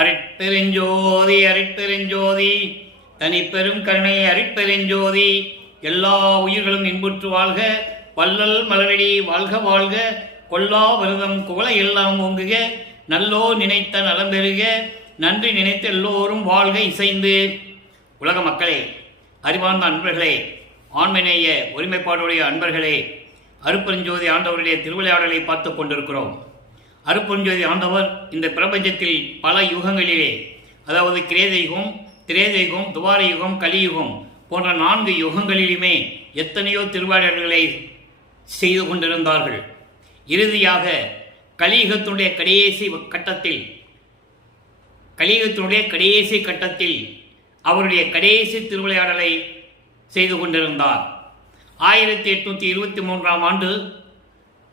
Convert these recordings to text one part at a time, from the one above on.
அருட்பெருஞ்சோதி அருட்பெருஞ்சோதி தனிப்பெரும் கருணை அருட்பெருஞ்சோதி. எல்லா உயிர்களும் இன்புற்று வாழ்க, வள்ளல் மலரடி வாழ்க வாழ்க, கொல்லா விரதம் குவளை எல்லாம் ஓங்குக, நல்லோ நினைத்த நலம் பெறுக, நன்றி நினைத்த எல்லோரும் வாழ்க இசைந்து. உலக மக்களே, அறிவார்ந்த அன்பர்களே, ஆண்மநேய ஒருமைப்பாடுடைய அன்பர்களே, அருட்பெருஞ்சோதி ஆண்டவருடைய திருவிளையாடலை பார்த்து கொண்டிருக்கிறோம். அருட்பெருஞ்சோதி ஆண்டவர் இந்த பிரபஞ்சத்தில் பல யுகங்களிலே, அதாவது கிரேதயுகம், திரேதயுகம், துவார யுகம், கலியுகம் போன்ற 4 யுகங்களிலுமே எத்தனையோ திருவிளையாடல்களை செய்து கொண்டிருந்தார்கள். இறுதியாக கலியுகத்தினுடைய கடைசி கட்டத்தில் அவருடைய கடைசி திருவிளையாடலை செய்து கொண்டிருந்தார். 1823ஆம் ஆண்டு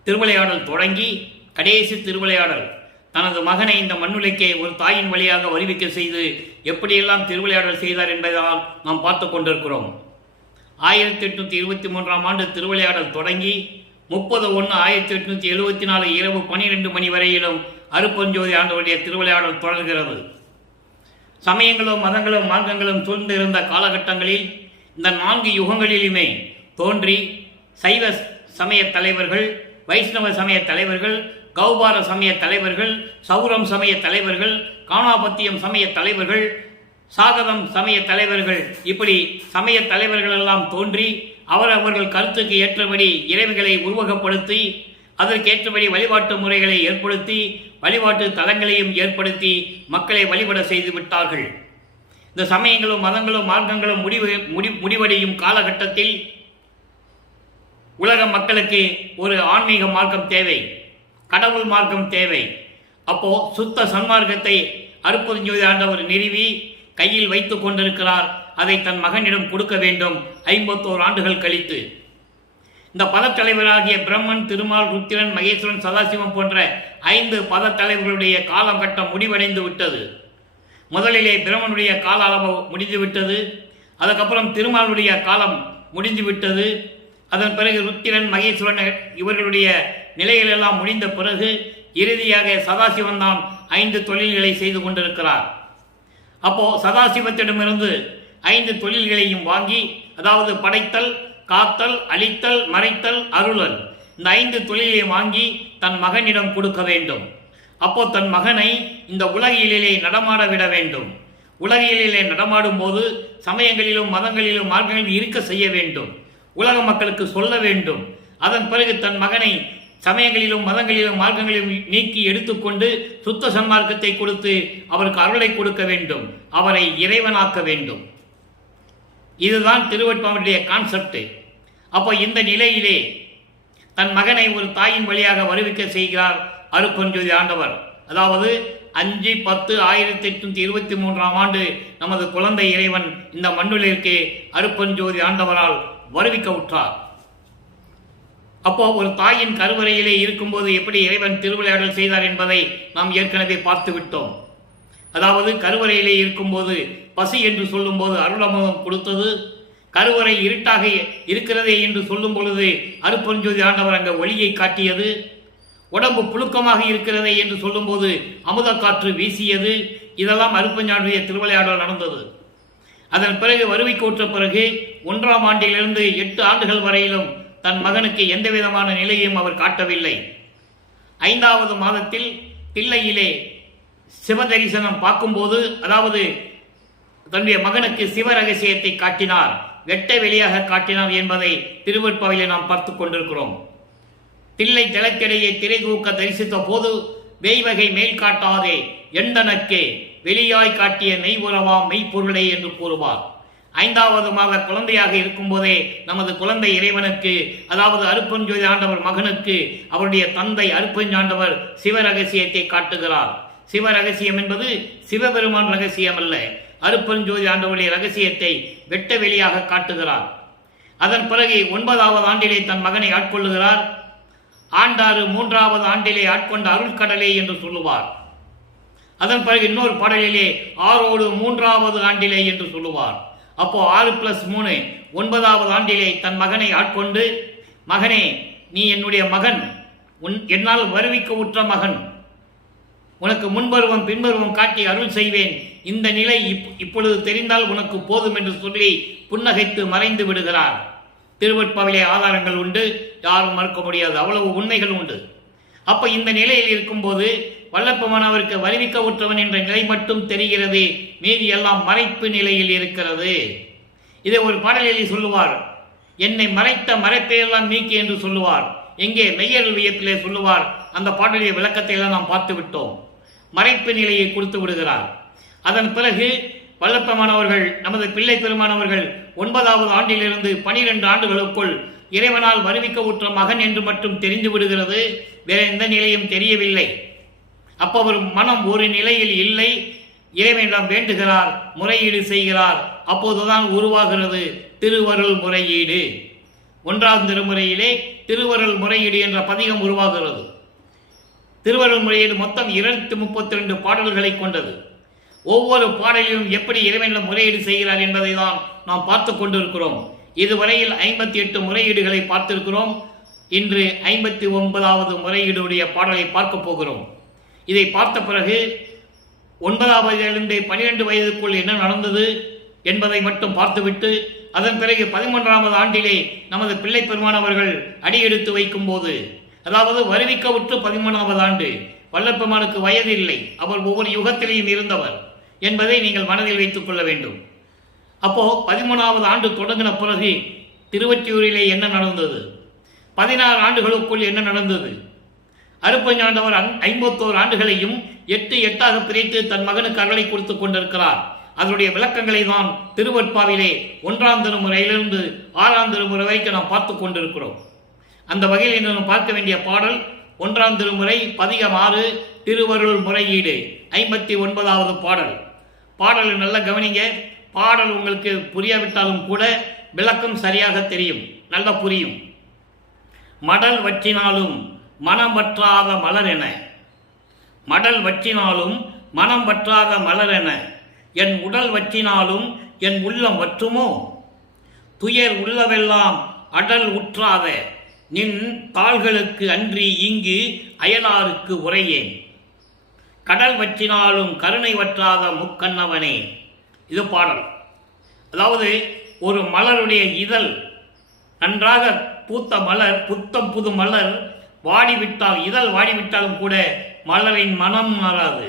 திருவிளையாடல் தொடங்கி கடைசி திருவிளையாடல் தனது மகனை இந்த மண்ணுலைக்கே ஒரு தாயின் வழியாக வருவிக்க செய்து எப்படியெல்லாம் திருவிளையாடல் செய்தார் என்பதால் நாம் பார்த்து கொண்டிருக்கிறோம். 1823ஆம் ஆண்டு திருவிளையாடல் தொடங்கி 30/1/1874 இரவு 12 மணி வரையிலும் அருட்பெருஞ்சோதி ஆண்டவருடைய திருவிளையாடல் தொடர்கிறது. சமயங்களும் மதங்களும் மார்க்கங்களும் சூழ்ந்திருந்த காலகட்டங்களில் இந்த 4 யுகங்களிலுமே தோன்றி சைவ சமய தலைவர்கள், வைஷ்ணவ சமய தலைவர்கள், கௌபார சமய தலைவர்கள், சௌரம் சமய தலைவர்கள், காணாபத்தியம் சமய தலைவர்கள், சாகதம் சமய தலைவர்கள், இப்படி சமய தலைவர்கள் எல்லாம் தோன்றி அவரவர்கள் கருத்துக்கு ஏற்றபடி இறைவர்களை உருவகப்படுத்தி அதற்கேற்றபடி வழிபாட்டு முறைகளை ஏற்படுத்தி வழிபாட்டு தலங்களையும் ஏற்படுத்தி மக்களை வழிபட செய்து விட்டார்கள். இந்த சமயங்களும் மதங்களும் மார்க்கங்களும் முடிவடையும் காலகட்டத்தில் உலக மக்களுக்கு ஒரு ஆன்மீக மார்க்கம் தேவை, கடவுள் மார்க்கம் தேவை. அப்போ சுத்த சன்மார்க்கத்தை அருட்பெருஞ்சோதி ஆண்டவர் நிறுவி கையில் வைத்துக் கொண்டிருக்கிறார். அதை தன் மகனிடம் கொடுக்க வேண்டும். 51 ஆண்டுகள் கழித்து இந்த பதத்தலைவராகிய பிரம்மன், திருமால், ருத்திரன், மகேஸ்வரன், சதாசிவம் போன்ற 5 பதத்தலைவர்களுடைய காலகட்டம் முடிவடைந்து விட்டது. முதலிலே பிரம்மனுடைய கால அளவு முடிந்து விட்டது. அதுக்கப்புறம் திருமாலுடைய காலம் முடிந்து விட்டது. அதன் பிறகு ருத்திரன், மகேஸ்வரன் இவர்களுடைய நிலைகள் எல்லாம் முடிந்த பிறகு இறுதியாக சதாசிவன் தான் 5 தொழில்களை செய்து கொண்டிருக்கிறார். அப்போ சதாசிவத்திடமிருந்து 5 தொழில்களையும் வாங்கி, அதாவது படைத்தல், காத்தல், அழித்தல், மறைத்தல், அருளல், இந்த 5 தொழிலையும் வாங்கி தன் மகனிடம் கொடுக்க வேண்டும். அப்போ தன் மகனை இந்த உலகியலிலே நடமாட விட வேண்டும். உலகியலிலே நடமாடும் போது சமயங்களிலும் மதங்களிலும் மார்க்கங்களிலும் இருக்க செய்ய வேண்டும். உலக மக்களுக்கு சொல்ல வேண்டும். அதன் பிறகு தன் மகனை சமயங்களிலும் மதங்களிலும் மார்க்கங்களிலும் நீக்கி எடுத்துக்கொண்டு சுத்த சன்மார்க்கத்தை கொடுத்து அவருக்கு அருளை கொடுக்க வேண்டும். அவரை இறைவனாக்க வேண்டும். இதுதான் திருவட்பாவுடைய கான்செப்ட். அப்போ இந்த நிலையிலே தன் மகனை ஒரு தாயின் வழியாக வருவிக்க செய்கிறார் அருட்பெருஞ்சோதி ஆண்டவர். அதாவது 5/10/1823ஆம் ஆண்டு நமது குழந்தை இறைவன் இந்த மண்ணுலிற்கு அருட்பெருஞ்சோதி ஆண்டவரால் வருவிக்க உற்றார். அப்போ ஒரு தாயின் கருவறையிலே இருக்கும்போது எப்படி இறைவன் திருவிளையாடல் செய்தார் என்பதை நாம் ஏற்கனவே பார்த்து விட்டோம். அதாவது கருவறையிலே இருக்கும்போது பசி என்று சொல்லும் போது அருளமுதம் கொடுத்தது. கருவறை இருட்டாக இருக்கிறதே என்று சொல்லும் பொழுது அருட்பெருஞ்சோதி ஆண்டவர் அங்கே ஒளியை காட்டியது. உடம்பு புழுக்கமாக இருக்கிறதே என்று சொல்லும் போது அமுத காற்று வீசியது. இதெல்லாம் அருட்பெருஞ்சோதியுடைய திருவிளையாடல் நடந்தது. அதன் பிறகு வருவிக்க உற்ற பிறகு 1ஆம் ஆண்டிலிருந்து 8 ஆண்டுகள் வரையிலும் தன் மகனுக்கு எந்த விதமான நிலையையும் அவர் காட்டவில்லை. 5வது மாதத்தில் தில்லையிலே சிவதரிசனம் பார்க்கும்போது, அதாவது தன்னுடைய மகனுக்கு சிவ ரகசியத்தை காட்டினார், வெட்ட வெளியாக காட்டினார் என்பதை திருவெட்பாவிலே நாம் பார்த்து கொண்டிருக்கிறோம். தில்லை தளத்திடையே திரை தூக்க தரிசித்த போது வெய்வகை மேல் காட்டாதே எந்தனக்கே வெளியாய் காட்டிய மெய்புறவாம் மெய்ப்பொருளை என்று கூறுவார். 5வது மாத குழந்தையாக இருக்கும் போதே நமது குழந்தை இறைவனுக்கு, அதாவது அருட்பெருஞ்சோதி ஆண்டவர் மகனுக்கு அவருடைய தந்தை அருட்பெருஞ்சாண்டவர் சிவ ரகசியத்தை காட்டுகிறார். சிவ ரகசியம் என்பது சிவபெருமான் ரகசியம் அல்ல, அருட்பெருஞ்சோதி ஆண்டவருடைய ரகசியத்தை வெட்ட வெளியாக காட்டுகிறார். அதன் பிறகு 9வது ஆண்டிலே தன் மகனை ஆட்கொள்ளுகிறார். ஆண்டாறு 3வது ஆண்டிலே ஆட்கொண்ட அருள்கடலே என்று சொல்லுவார். அதன் பிறகு இன்னொரு பாடலிலே 6ஓடு 3வது ஆண்டிலே என்று சொல்லுவார். அப்போ 6+3 9வது ஆண்டிலே தன் மகனை ஆட்கொண்டு, மகனே நீ என்னுடைய மகன், என்னால் வருவிக்க உற்ற மகன், உனக்கு முன்பருவம் பின்பருவம் காட்டி அருள் செய்வேன். இந்த நிலை இப்பொழுது தெரிந்தால் உனக்கு போதும் என்று சொல்லி புன்னகைத்து மறைந்து விடுகிறார். திருவெட்பாவிலே ஆதாரங்கள் உண்டு, யாரும் மறுக்க முடியாது, அவ்வளவு உண்மைகள் உண்டு. அப்ப இந்த நிலையில் இருக்கும்போது வல்லப்பமானவருக்கு வருவிக்க உற்றவன் என்ற நிலை மட்டும் தெரிகிறது, மீதி எல்லாம் மறைப்பு நிலையில் இருக்கிறது. இதை ஒரு பாடலில் சொல்லுவார், என்னை மறைத்த மறைப்பையெல்லாம் நீக்கி என்று சொல்லுவார். எங்கே மெய்யல் வியப்பிலே சொல்லுவார். அந்த பாடலிய விளக்கத்தை எல்லாம் நாம் பார்த்து விட்டோம். மறைப்பு நிலையை கொடுத்து விடுகிறார். அதன் பிறகு வல்லப்பமானவர்கள் நமது பிள்ளை பெருமானவர்கள் 9வது ஆண்டிலிருந்து 12 ஆண்டுகளுக்குள் இறைவனால் வருவிக்க உற்ற மகன் என்று மட்டும் தெரிந்து விடுகிறது. வேற எந்த நிலையும் தெரியவில்லை. அப்போ அவர் மனம் ஒரு நிலையில் இல்லை. இறைவனிடம் வேண்டுகிறார், முறையீடு செய்கிறார். அப்போதுதான் உருவாகிறது திருவருள் முறையீடு. 1ஆம் திருமுறையிலே திருவருள் முறையீடு என்ற பதிகம் உருவாகிறது. திருவருள் முறையீடு மொத்தம் 232 பாடல்களை கொண்டது. ஒவ்வொரு பாடலிலும் எப்படி இறைவனிடம் முறையீடு செய்கிறார் என்பதை தான் நாம் பார்த்து கொண்டிருக்கிறோம். இதுவரையில் 58 முறையீடுகளை பார்த்திருக்கிறோம். இன்று 59வது முறையீடுடைய பாடலை பார்க்க போகிறோம். இதை பார்த்த பிறகு 9ஆம் வயதிலிருந்து 12 வயதுக்குள் என்ன நடந்தது என்பதை மட்டும் பார்த்துவிட்டு, அதன் பிறகு 11வது ஆண்டிலே நமது பிள்ளை பெருமானவர்கள் அடியெடுத்து வைக்கும் போது, அதாவது வருவிக்க உற்று 13வது ஆண்டு, வல்லப்பெருமானுக்கு வயது இல்லை, அவர் ஒவ்வொரு யுகத்திலேயும் இருந்தவர் என்பதை நீங்கள் மனதில் வைத்துக் கொள்ள வேண்டும். அப்போ 13வது ஆண்டு தொடங்கின பிறகு திருவொற்றியூரிலே என்ன நடந்தது, 16 ஆண்டுகளுக்குள் என்ன நடந்தது? அருப்பஞ்சாண்டவர் 51 ஆண்டுகளையும் 8 பிரித்து தன் மகனுக்கு அருளை கொடுத்துக் கொண்டிருக்கிறார். அதனுடைய விளக்கங்களை தான் திருவெட்பாவிலே 1ஆம் திருமுறையிலிருந்து 6ஆம் திருமுறை வரைக்கும் நாம் பார்த்து கொண்டிருக்கிறோம். அந்த வகையில் இன்று நாம் பார்க்க வேண்டிய பாடல் 1ஆம் திருமுறை பதிகம் 6 திருவருள் முறையீடு 59வது பாடல். பாடல் நல்ல கவனிங்க. பாடல் உங்களுக்கு புரியாவிட்டாலும் கூட விளக்கம் சரியாக தெரியும், நல்ல புரியும். மடல் வற்றினாலும் மனம் வற்றாத மலர் என, மடல் வற்றினாலும் மனம் வற்றாத மலர் என, என் உடல் வற்றினாலும் என் உள்ளம் வற்றுமோ, துயர் உள்ளவெல்லாம் அடல் உற்றாத நின் தாள்களுக்கு அன்றி இங்கு அயலாருக்கு உரையேன், கடல் வற்றினாலும் கருணை வற்றாத முக்கண்ணவனே. இது பாடல். அதாவது ஒரு மலருடைய இதழ் நன்றாக பூத்த மலர், புத்தம் புது மலர் வாடிவிட்டால், இதழ் வாடிவிட்டாலும் கூட மலரின் மனம் மாறாது,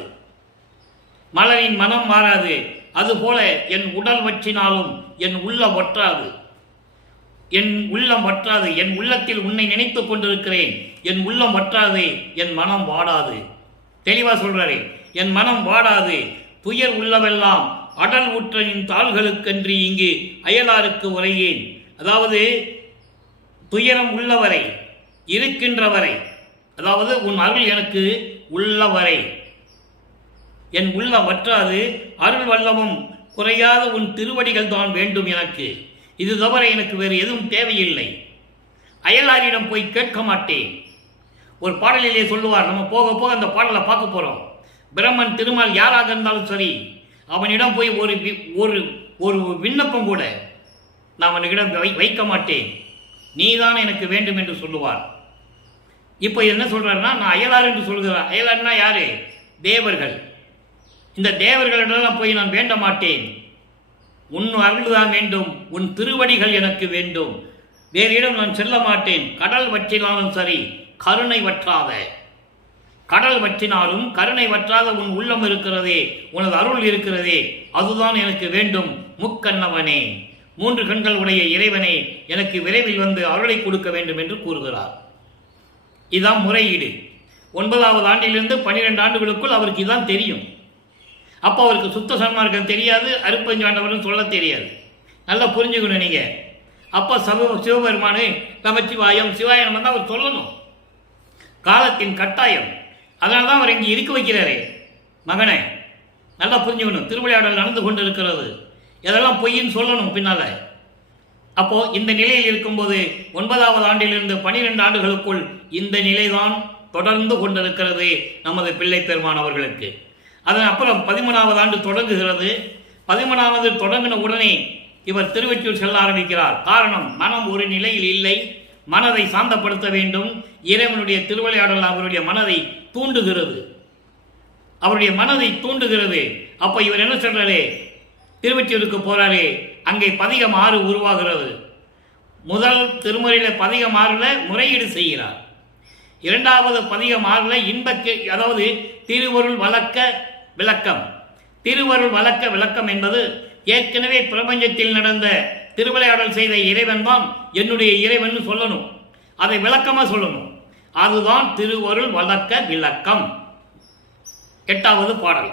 மலரின் மனம் மாறாது. அதுபோல என் உடல் வற்றினாலும் என் உள்ளம் வற்றாது, என் உள்ளம் வற்றாது. என் உள்ளத்தில் உன்னை நினைத்துக் கொண்டிருக்கிறேன், என் உள்ளம் வற்றாது, என் மனம் வாடாது. தெளிவா சொல்றாரு, என் மனம் வாடாது, துயர் உள்ளவெல்லாம் அடல் உற்றனின் தாள்களுக்கன்றி இங்கு அயலாருக்கு உரையேன். அதாவது துயரம் உள்ளவரை, இருக்கின்றவரை, அதாவது உன் அருள் எனக்கு உள்ளவரை என் உள்ளம் வற்றாது, அருள் வல்லமும் குறையாத உன் திருவடிகள் தான் வேண்டும் எனக்கு. இது தவிர எனக்கு வேறு எதுவும் தேவையில்லை. அயலாரிடம் போய் கேட்க மாட்டேன். ஒரு பாடலிலே சொல்லுவார், நம்ம போக போக அந்த பாடலை பார்க்க போறோம். பிரம்மன் திருமால் யாராக இருந்தாலும் சரி, அவனிடம் போய் ஒரு ஒரு விண்ணப்பம் கூட நான் அவனிடம் வைக்க மாட்டேன், நீதான் எனக்கு வேண்டும் என்று சொல்லுவார். இப்போ என்ன சொல்றாருன்னா, நான் அயலார் என்று சொல்கிறார். அயலார்னா யாரு? தேவர்கள். இந்த தேவர்களிடம் போய் நான் வேண்ட மாட்டேன், உன் அருள்தான் வேண்டும், உன் திருவடிகள் எனக்கு வேண்டும், வேறு இடம் நான் செல்ல மாட்டேன். கடல் வற்றினாலும் சரி, கருணை வற்றாத, கடல் வற்றினாலும் கருணை வற்றாத உன் உள்ளம் இருக்கிறதே, உனது அருள் இருக்கிறதே, அதுதான் எனக்கு வேண்டும். முக்கண்ணவனே, 3 கண்கள் உடைய இறைவனே, எனக்கு விரைவில் வந்து அருளை கொடுக்க வேண்டும் என்று கூறுகிறார். இதுதான் முறையீடு. 9வது ஆண்டிலிருந்து 12 ஆண்டுகளுக்குள் அவருக்கு இதுதான் தெரியும். அப்போ அவருக்கு சுத்த சன்மார்க்கம் தெரியாது, அருப்பஞ்சாண்டவரும் சொல்ல தெரியாது. நல்லா புரிஞ்சுக்கணும் நீங்க. அப்போ சிவபெருமானு நமச்சிவாயம் சிவாயம் தான் அவர் சொல்லணும், காலத்தின் கட்டாயம். அதனால தான் அவர் இங்கே இருக்க வைக்கிறாரே மகனை. நல்லா புரிஞ்சுக்கணும். திருவிளையாடல் நடந்து கொண்டு இருக்கிறது, இதெல்லாம் பொய்ன்னு சொல்லணும் பின்னால. அப்போ இந்த நிலையில் இருக்கும்போது 9வது ஆண்டிலிருந்து 12 ஆண்டுகளுக்குள் இந்த நிலைதான் தொடர்ந்து கொண்டிருக்கிறது நமது பிள்ளை பெருமான் அவர்களுக்கு. அதன் அப்புறம் 13வது ஆண்டு தொடங்குகிறது. 13வது தொடங்கின உடனே இவர் திருவொற்றியூர் செல்ல ஆரம்பிக்கிறார். காரணம், மனம் ஒரு நிலையில் இல்லை, மனதை சாந்தப்படுத்த வேண்டும். இறைவனுடைய திருவிளையாடல் அவருடைய மனதை தூண்டுகிறது. அவருடைய மனதை தூண்டுகிறது. அப்ப இவர் என்ன சொல்றாரு? திருவொற்றியூருக்கு போறாரு. அங்கே பதிகம் 6 உருவாகிறது. முதல் திருமுறையில பதிகம் 6ல முறையீடு செய்கிறார். இரண்டாவது பதிகம் 6ல அதாவது திருவருள் வழக்க விளக்கம். திருவருள் வழக்க விளக்கம் என்பது ஏற்கனவே பிரபஞ்சத்தில் நடந்த திருவிளையாடல் செய்த இறைவன் தான் என்னுடைய இறைவன் சொல்லணும். அதை விளக்கமா சொல்லணும். அதுதான் திருவருள் வழக்க விளக்கம். 8வது பாடல்.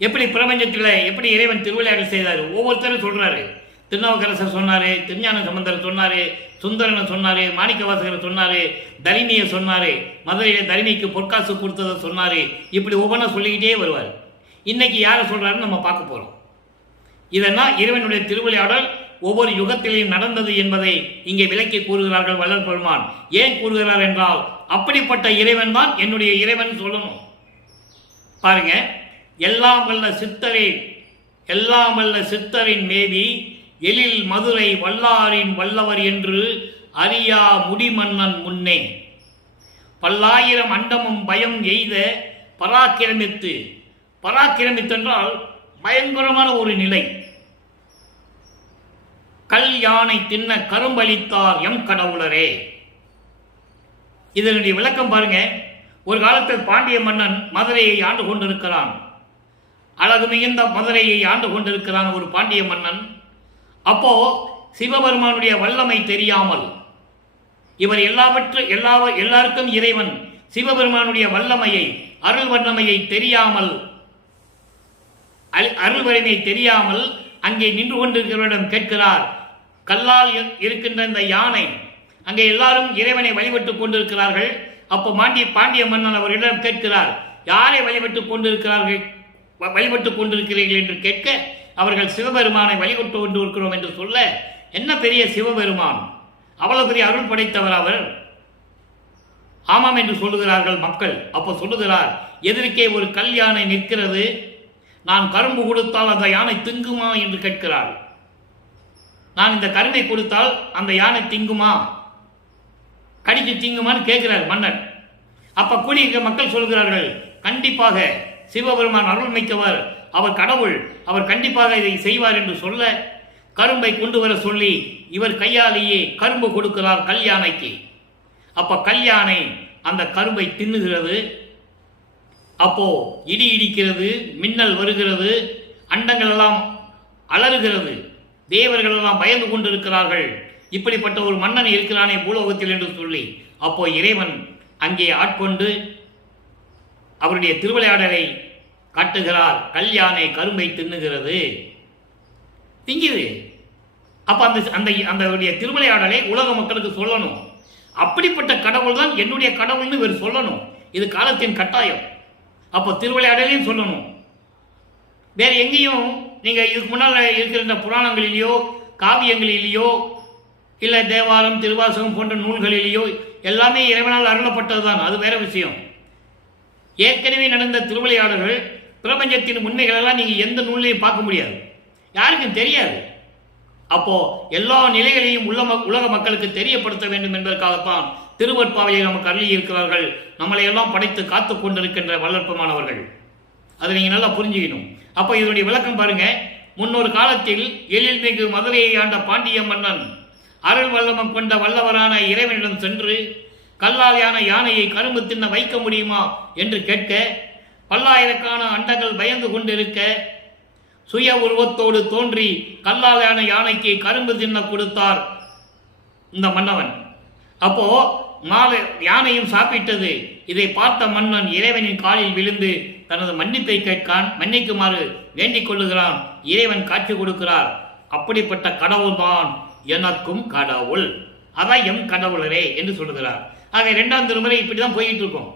எப்படி பிரபஞ்சத்தில் எப்படி இறைவன் திருவிளையாடல் செய்தார் ஒவ்வொருத்தரும் சொல்றாரு. திருநாவுக்கரசர் சொன்னாரு, திருஞான சம்பந்தர் சொன்னாரு, சுந்தரன் சொன்னாரு, மாணிக்கவாசகர் சொன்னாரு, தரிமியை சொன்னாரு, மதுரையில தரிமிக்கு பொற்காசு கொடுத்ததை சொன்னாரு. இப்படி ஒவ்வொன்றா சொல்லிக்கிட்டே வருவார். இன்னைக்கு யாரை சொல்றாருன்னு நம்ம பார்க்க போறோம். இதெல்லாம் இறைவனுடைய திருவிளையாடல் ஒவ்வொரு யுகத்திலையும் நடந்தது என்பதை இங்கே விளக்கி கூறுகிறார்கள் வள்ளல் பெருமான். ஏன் கூறுகிறார் என்றால், அப்படிப்பட்ட இறைவன் தான் என்னுடைய இறைவன் சொல்லணும். பாருங்க, எல்லாம் வல்ல சித்தரின் மேவி எழில் மதுரை வல்லாரின் வல்லவர் என்று அறியா முடிமன்னன் முன்னே பல்லாயிரம் அண்டமும் பயம் எய்த பராக்கிரமித்தென்றால் பயங்கரமான ஒரு நிலை. கல் யானை தின்ன கரும்பளித்தார் எம் கடவுளரே. இதனுடைய விளக்கம் பாருங்க. ஒரு காலத்தில் பாண்டிய மன்னன் மதுரையை ஆண்டு கொண்டிருக்கிறான். அழகு மிகுந்த மதுரையை ஆண்டு கொண்டிருக்கிறான் ஒரு பாண்டிய மன்னன். அப்போ சிவபெருமானுடைய வல்லமை தெரியாமல், இவர் எல்லாருக்கும் இறைவன், சிவபெருமானுடைய வல்லமையை அருள் வல்லமையை தெரியாமல், அருள் வலிமை தெரியாமல் அங்கே நின்று கொண்டிருக்கிறவரிடம் கேட்கிறார். கல்லால் இருக்கின்ற இந்த யானை, அங்கே எல்லாரும் இறைவனை வழிபட்டுக் கொண்டிருக்கிறார்கள். அப்போ பாண்டிய மன்னன் அவரிடம் கேட்கிறார், யாரை வழிபட்டுக் கொண்டிருக்கிறீர்கள் என்று கேட்க, அவர்கள் சிவபெருமானை வழிபட்டு கொண்டு இருக்கிறோம் என்று சொல்ல, என்ன பெரிய சிவபெருமான், அவ்வளவு பெரிய அருள் படைத்தவர் அவர், ஆமாம் என்று சொல்லுகிறார்கள் மக்கள். அப்போ சொல்லுகிறார், எதிர்க்கே ஒரு கல் யானை நிற்கிறது, நான் கரும்பு கொடுத்தால் அந்த யானை திங்குமா என்று கேட்கிறார். நான் இந்த கரும்பை கொடுத்தால் அந்த யானை திங்குமா, கடித்து திங்குமான்னு கேட்கிறார் மன்னர். அப்ப கூடிய மக்கள் சொல்கிறார்கள், கண்டிப்பாக சிவபெருமான் அருள் மிக்கவர், அவர் கடவுள், அவர் கண்டிப்பாக இதை செய்வார் என்று சொல்ல, கரும்பை கொண்டு வர சொல்லி இவர் கையாலேயே கரும்பு கொடுக்கிறார் கல் யானைக்கு. அப்ப கல் யானை அந்த கரும்பை தின்னுகிறது. அப்போ இடி இடிக்கிறது, மின்னல் வருகிறது, அண்டங்கள் எல்லாம் அலறுகிறது, தேவர்கள் எல்லாம் பயந்து கொண்டிருக்கிறார்கள். இப்படிப்பட்ட ஒரு மன்னன் இருக்கிறானே பூலோகத்தில் என்று சொல்லி, அப்போ இறைவன் அங்கே ஆட்கொண்டு அவருடைய திருவிளையாடலை காட்டுகிறார். கல் யானை கரும்பை தின்னுகிறது, திங்குது. அப்ப அந்த திருவிளையாடலை உலக மக்களுக்கு சொல்லணும். அப்படிப்பட்ட கடவுள் தான் என்னுடைய கடவுள்னு இவர் சொல்லணும். இது காலத்தின் கட்டாயம். அப்போ திருவிளையாடலையும் சொல்லணும். வேற எங்கேயும் நீங்க இதுக்கு முன்னால் இருக்கிற புராணங்களிலேயோ காவியங்களிலேயோ இல்லை தேவாரம் திருவாசகம் போன்ற நூல்களிலேயோ எல்லாமே இறைவனால் அருளப்பட்டதுதான், அது வேற விஷயம். ஏற்கனவே நடந்த திருவிளையாடல்கள், பிரபஞ்சத்தின் உண்மைகள் எல்லாம் நீங்க எந்த நூல்லையும் பார்க்க முடியாது, யாருக்கும் தெரியாது. அப்போ எல்லா நிலைகளையும் உலக மக்களுக்கு தெரியப்படுத்த வேண்டும் என்பதற்காகத்தான் திருவற்பாவையை நமக்கு அருளி இருக்கிறார்கள். நம்மளை எல்லாம் படைத்து காத்து கொண்டிருக்கின்ற வல்லற்பமானவர்கள். அதை நீங்க நல்லா புரிஞ்சுக்கணும். அப்போ இதனுடைய விளக்கம் பாருங்க. முன்னொரு காலத்தில் எழில்மிகு மதுரையை ஆண்ட பாண்டிய மன்னன் அருள் வல்லமம் கொண்ட வல்லவரான இறைவனிடம் சென்று கல்லால் யானையை கரும்பு தின்ன வைக்க முடியுமா என்று கேட்க, பல்லாயிரக்கான அண்டங்கள் பயந்து கொண்டிருக்க, சுய உருவத்தோடு தோன்றி கல்லால் யானைக்கு கரும்பு தின்ன கொடுத்தார் இந்த மன்னவன். அப்போ யானையும் சாப்பிட்டது. இதை பார்த்த மன்னன் இறைவனின் காலில் விழுந்து தனது மன்னிப்பை கேட்கான், மன்னிக்குமாறு வேண்டிக் கொள்ளுகிறான். இறைவன் காட்சி கொடுக்கிறார். அப்படிப்பட்ட கடவுள் தான் எனக்கும் கடவுள், அதான் எம் கடவுளரே என்று சொல்லுகிறார். ஆக 2ஆம் திருமுறை இப்படிதான் போய்கிட்டு இருக்கோம்.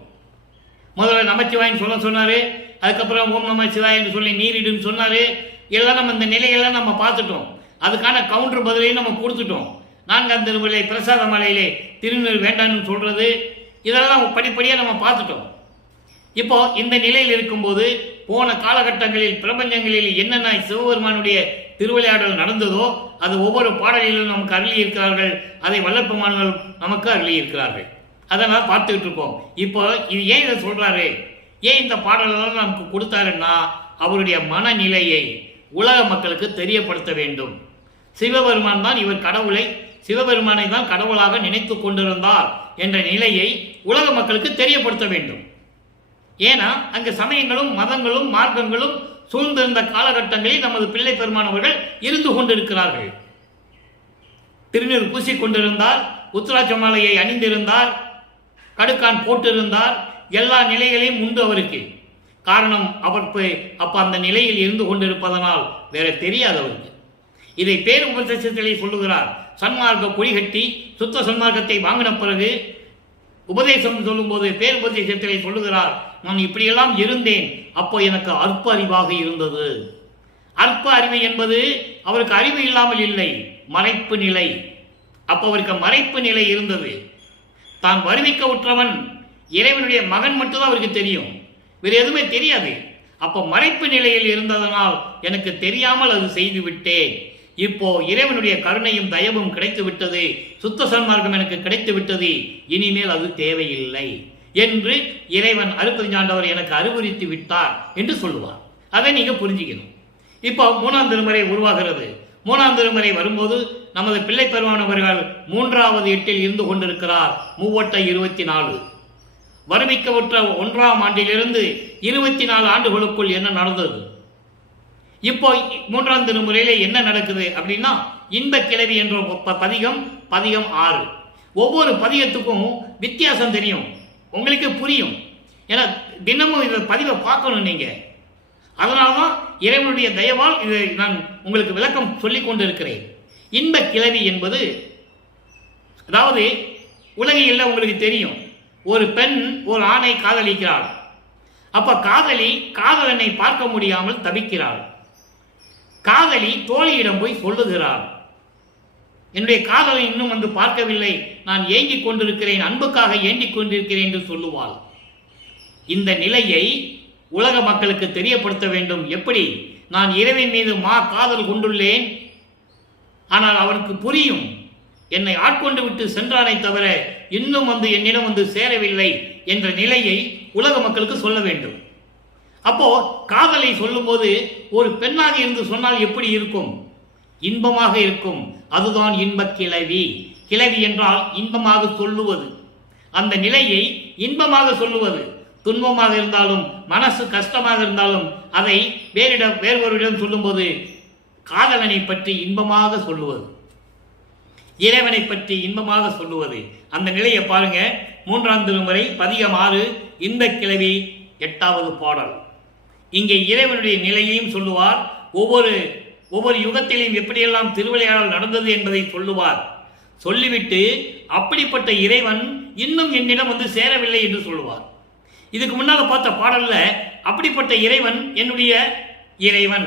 முதல்ல நமச்சிவாயின்னு சொன்னாரு, அதுக்கப்புறம் ஓம் நம சிவாய் என்று சொல்லி நீரிடுன்னு சொன்னாரு. எல்லாம் நம்ம இந்த நிலையெல்லாம் நம்ம பார்த்துட்டோம். அதுக்கான கவுண்டர் பதிலையும் நம்ம கொடுத்துட்டோம். 4ஆம் திருமுறை பிரசாத மலையிலே திருநீர் வேண்டான்னு சொல்றது, இதெல்லாம் படிப்படியாக நம்ம பார்த்துட்டோம். இப்போ இந்த நிலையில் இருக்கும்போது போன காலகட்டங்களில் பிரபஞ்சங்களில் என்னென்ன சிவபெருமானுடைய திருவிளையாடல் நடந்ததோ அது ஒவ்வொரு பாடலிலும் நமக்கு அருளி இருக்கிறார்கள். அதை வல்லற்பமானவர்கள் நமக்கு அருளி இருக்கிறார்கள். அதனால் பார்த்துக்கிட்டு இருக்கோம். இப்போ இது ஏன் இதை சொல்றாரு? ஏன் இந்த பாடலெல்லாம் நமக்கு கொடுத்தாருன்னா அவருடைய மனநிலையை உலக மக்களுக்கு தெரியப்படுத்த வேண்டும். சிவபெருமான் தான் இவர் கடவுளை, சிவபெருமானை தான் கடவுளாக நினைத்து கொண்டிருந்தார் என்ற நிலையை உலக மக்களுக்கு தெரியப்படுத்த வேண்டும். ஏன்னா அங்கு சமயங்களும் மதங்களும் மார்க்கங்களும் சூழ்ந்திருந்த காலகட்டங்களில் நமது பிள்ளை பெருமானவர்கள் இருந்து கொண்டிருக்கிறார்கள். திருநீர் பூசிக்கொண்டிருந்தார், உத்திராட்ச மாலையை அணிந்திருந்தார், கடுக்கான் போட்டிருந்தார். எல்லா நிலைகளையும் உண்டு அவருக்கு. காரணம், அவர் அப்ப அந்த நிலையில் இருந்து கொண்டிருப்பதனால் வேற தெரியாது அவருக்கு. இதை பேருபதேசத்திலே சொல்லுகிறார். சன்மார்க்க கொடிகட்டி சுத்த சன்மார்க்கத்தை வாங்கின பிறகு உபதேசம் சொல்லும் போது பேருபதேசத்திலே சொல்லுகிறார், நான் இப்படியெல்லாம் இருந்தேன், அப்போ எனக்கு அற்ப அறிவாக இருந்தது. அற்ப அறிவு என்பது அவருக்கு அறிவு இல்லாமல் இல்லை, மறைப்பு நிலை. அப்போ அவருக்கு மறைப்பு நிலை இருந்தது. தான் வருவிக்க உற்றவன் இறைவனுடைய மகன் மட்டும்தான் அவருக்கு தெரியும், வேறு எதுவுமே தெரியாது. அப்போ மறைப்பு நிலையில் இருந்ததனால் எனக்கு தெரியாமல் அது செய்து விட்டேன். இப்போ இறைவனுடைய கருணையும் தயவும் கிடைத்து விட்டது, சுத்த சன்மார்க்கம் எனக்கு கிடைத்து விட்டது, இனிமேல் அது தேவையில்லை என்று இறைவன் அருட்பெருஞ்சாண்டவர் எனக்கு அறிவுறுத்தி விட்டார் என்று சொல்லுவார். அதை நீங்க புரிஞ்சுக்கணும். இப்போ 3ஆம் திருமுறை உருவாகிறது. 3ஆம் திருமுறை வரும்போது நமது பிள்ளை பெருமானவர்கள் 3வது எட்டில் இருந்து கொண்டிருக்கிறார். 3/24 வருவிக்கவுற்ற 1ஆம் ஆண்டிலிருந்து 24 ஆண்டுகளுக்குள் என்ன நடந்தது? இப்போ 3ஆம் திருமுறையிலே என்ன நடக்குது அப்படின்னா, இன்ப கிளவி என்ற பதிகம் 6. ஒவ்வொரு பதிகத்துக்கும் வித்தியாசம் தெரியும், உங்களுக்கு புரியும். ஏன்னா தினமும் இந்த பதிவை பார்க்கணும் நீங்க. அதனால்தான் இறைவனுடைய தயவால் இதை நான் உங்களுக்கு விளக்கம் சொல்லிக் கொண்டிருக்கிறேன். இன்ப கிளவி என்பது, அதாவது உலகில் உங்களுக்கு தெரியும், ஒரு பெண் ஒரு ஆணை காதலிக்கிறாள். அப்ப காதலி காதலனை பார்க்க முடியாமல் தவிக்கிறாள். காதலி தோழியிடம் போய் சொல்லுகிறாள், என்னுடைய காதலை இன்னும் வந்து பார்க்கவில்லை, நான் ஏங்கிக் கொண்டிருக்கிறேன், அன்புக்காக ஏங்கிக் கொண்டிருக்கிறேன் என்று சொல்லுவாள். இந்த நிலையை உலக மக்களுக்கு தெரியப்படுத்த வேண்டும். எப்படி? நான் இறைவன் மீது காதல் கொண்டுள்ளேன், ஆனால் அவனுக்கு புரியும், என்னை ஆட்கொண்டு விட்டு சென்றானை தவிர இன்னும் வந்து என்னிடம் வந்து சேரவில்லை என்ற நிலையை உலக மக்களுக்கு சொல்ல வேண்டும். அப்போ காதலை சொல்லும் போது ஒரு பெண்ணாக இருந்து சொன்னால் எப்படி இருக்கும்? இன்பமாக இருக்கும். அதுதான் இன்ப கிளவி. கிளவி என்றால் இன்பமாக சொல்லுவது. அந்த நிலையை இன்பமாக சொல்லுவது. துன்பமாக இருந்தாலும் மனசு கஷ்டமாக இருந்தாலும் அதை வேறொருடம் சொல்லும்போது காதலனை பற்றி இன்பமாக சொல்லுவது, இறைவனை பற்றி இன்பமாக சொல்லுவது. அந்த நிலையை பாருங்க. 3ஆம் திருமுறை பதிகம் 6 இன்ப கிளவி 8வது பாடல். இங்கே இறைவனுடைய நிலையையும் சொல்லுவார். ஒவ்வொரு யுகத்திலும் எப்படியெல்லாம் திருவிளையாடல் நடந்தது என்பதை சொல்லுவார். சொல்லிவிட்டு அப்படிப்பட்ட இறைவன் இன்னும் என்னிடம் வந்து சேரவில்லை என்று சொல்லுவார். இதுக்கு முன்னால் பார்த்த பாடல்ல அப்படிப்பட்ட இறைவன் என்னுடைய இறைவன்,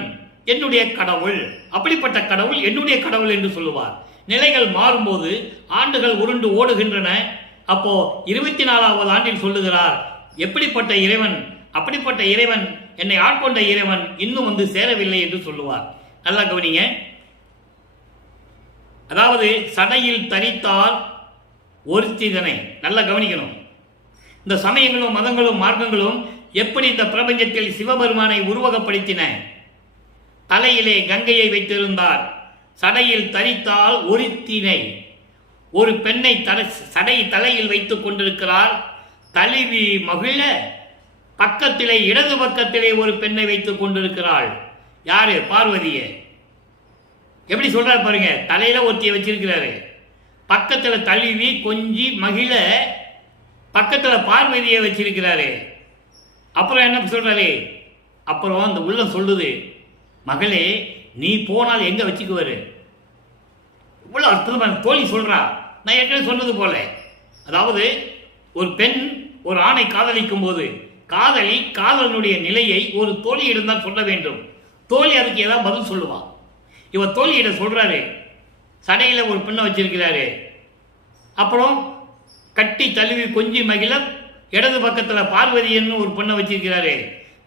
என்னுடைய கடவுள், அப்படிப்பட்ட கடவுள் என்னுடைய கடவுள் என்று சொல்லுவார். நிலைகள் மாறும்போது ஆண்டுகள் உருண்டு ஓடுகின்றன. அப்போ 24வது ஆண்டில் சொல்லுகிறார், எப்படிப்பட்ட இறைவன், அப்படிப்பட்ட இறைவன், என்னை ஆட்கொண்ட இறைவன் இன்னும் வந்து சேரவில்லை என்று சொல்லுவார். நல்லா கவனிங்க. அதாவது சடையில் தரித்தால் ஒருத்திதனை நல்லா கவனிக்கணும். இந்த சமயங்களும் மதங்களும் மார்க்கங்களும் எப்படி இந்த பிரபஞ்சத்தில் சிவபெருமானை உருவகப்படுத்தின? தலையிலே கங்கையை வைத்திருந்தார், சடையில் தரித்தால் ஒருத்தினை, ஒரு பெண்ணை சடை தலையில் வைத்துக் கொண்டிருக்கிறார். தழுவி மகிழ பக்கத்திலே இடது பக்கத்திலே ஒரு பெண்ணை வைத்துக் கொண்டிருக்கிறாள். யாரு? பார்வதியை. எப்படி சொல்றாரு பாருங்க. தலையில ஒருத்தியை வச்சிருக்கிறாரு, பக்கத்துல தழுவி கொஞ்சி மகிழ பக்கத்துல பார்வதியை வச்சிருக்கிறாரு. அப்புறம் என்ன சொல்றாரு? அப்புறம் அந்த உள்ளம் சொல்லுது, மகளே நீ போனால் எங்க வச்சுக்குவாரு? இவ்வளவு அற்புதமான தோழி சொல்றா. நான் ஏற்கனவே சொன்னது போல, அதாவது ஒரு பெண் ஒரு ஆணை காதலிக்கும் போது காதலி காதலனுடைய நிலையை ஒரு தோழியிடம் தான் சொல்ல வேண்டும். தோழி அதுக்கு ஏதாவது பதில் சொல்லுவான். இவர் தோழியிடம் சொல்றாரு, சடையில ஒரு பெண்ணை வச்சிருக்கிறாரு, அப்புறம் கட்டி தழுவி கொஞ்சி மகிழ இடது பக்கத்துல பார்வதின்னு ஒரு பெண்ணை வச்சிருக்கிறாரு.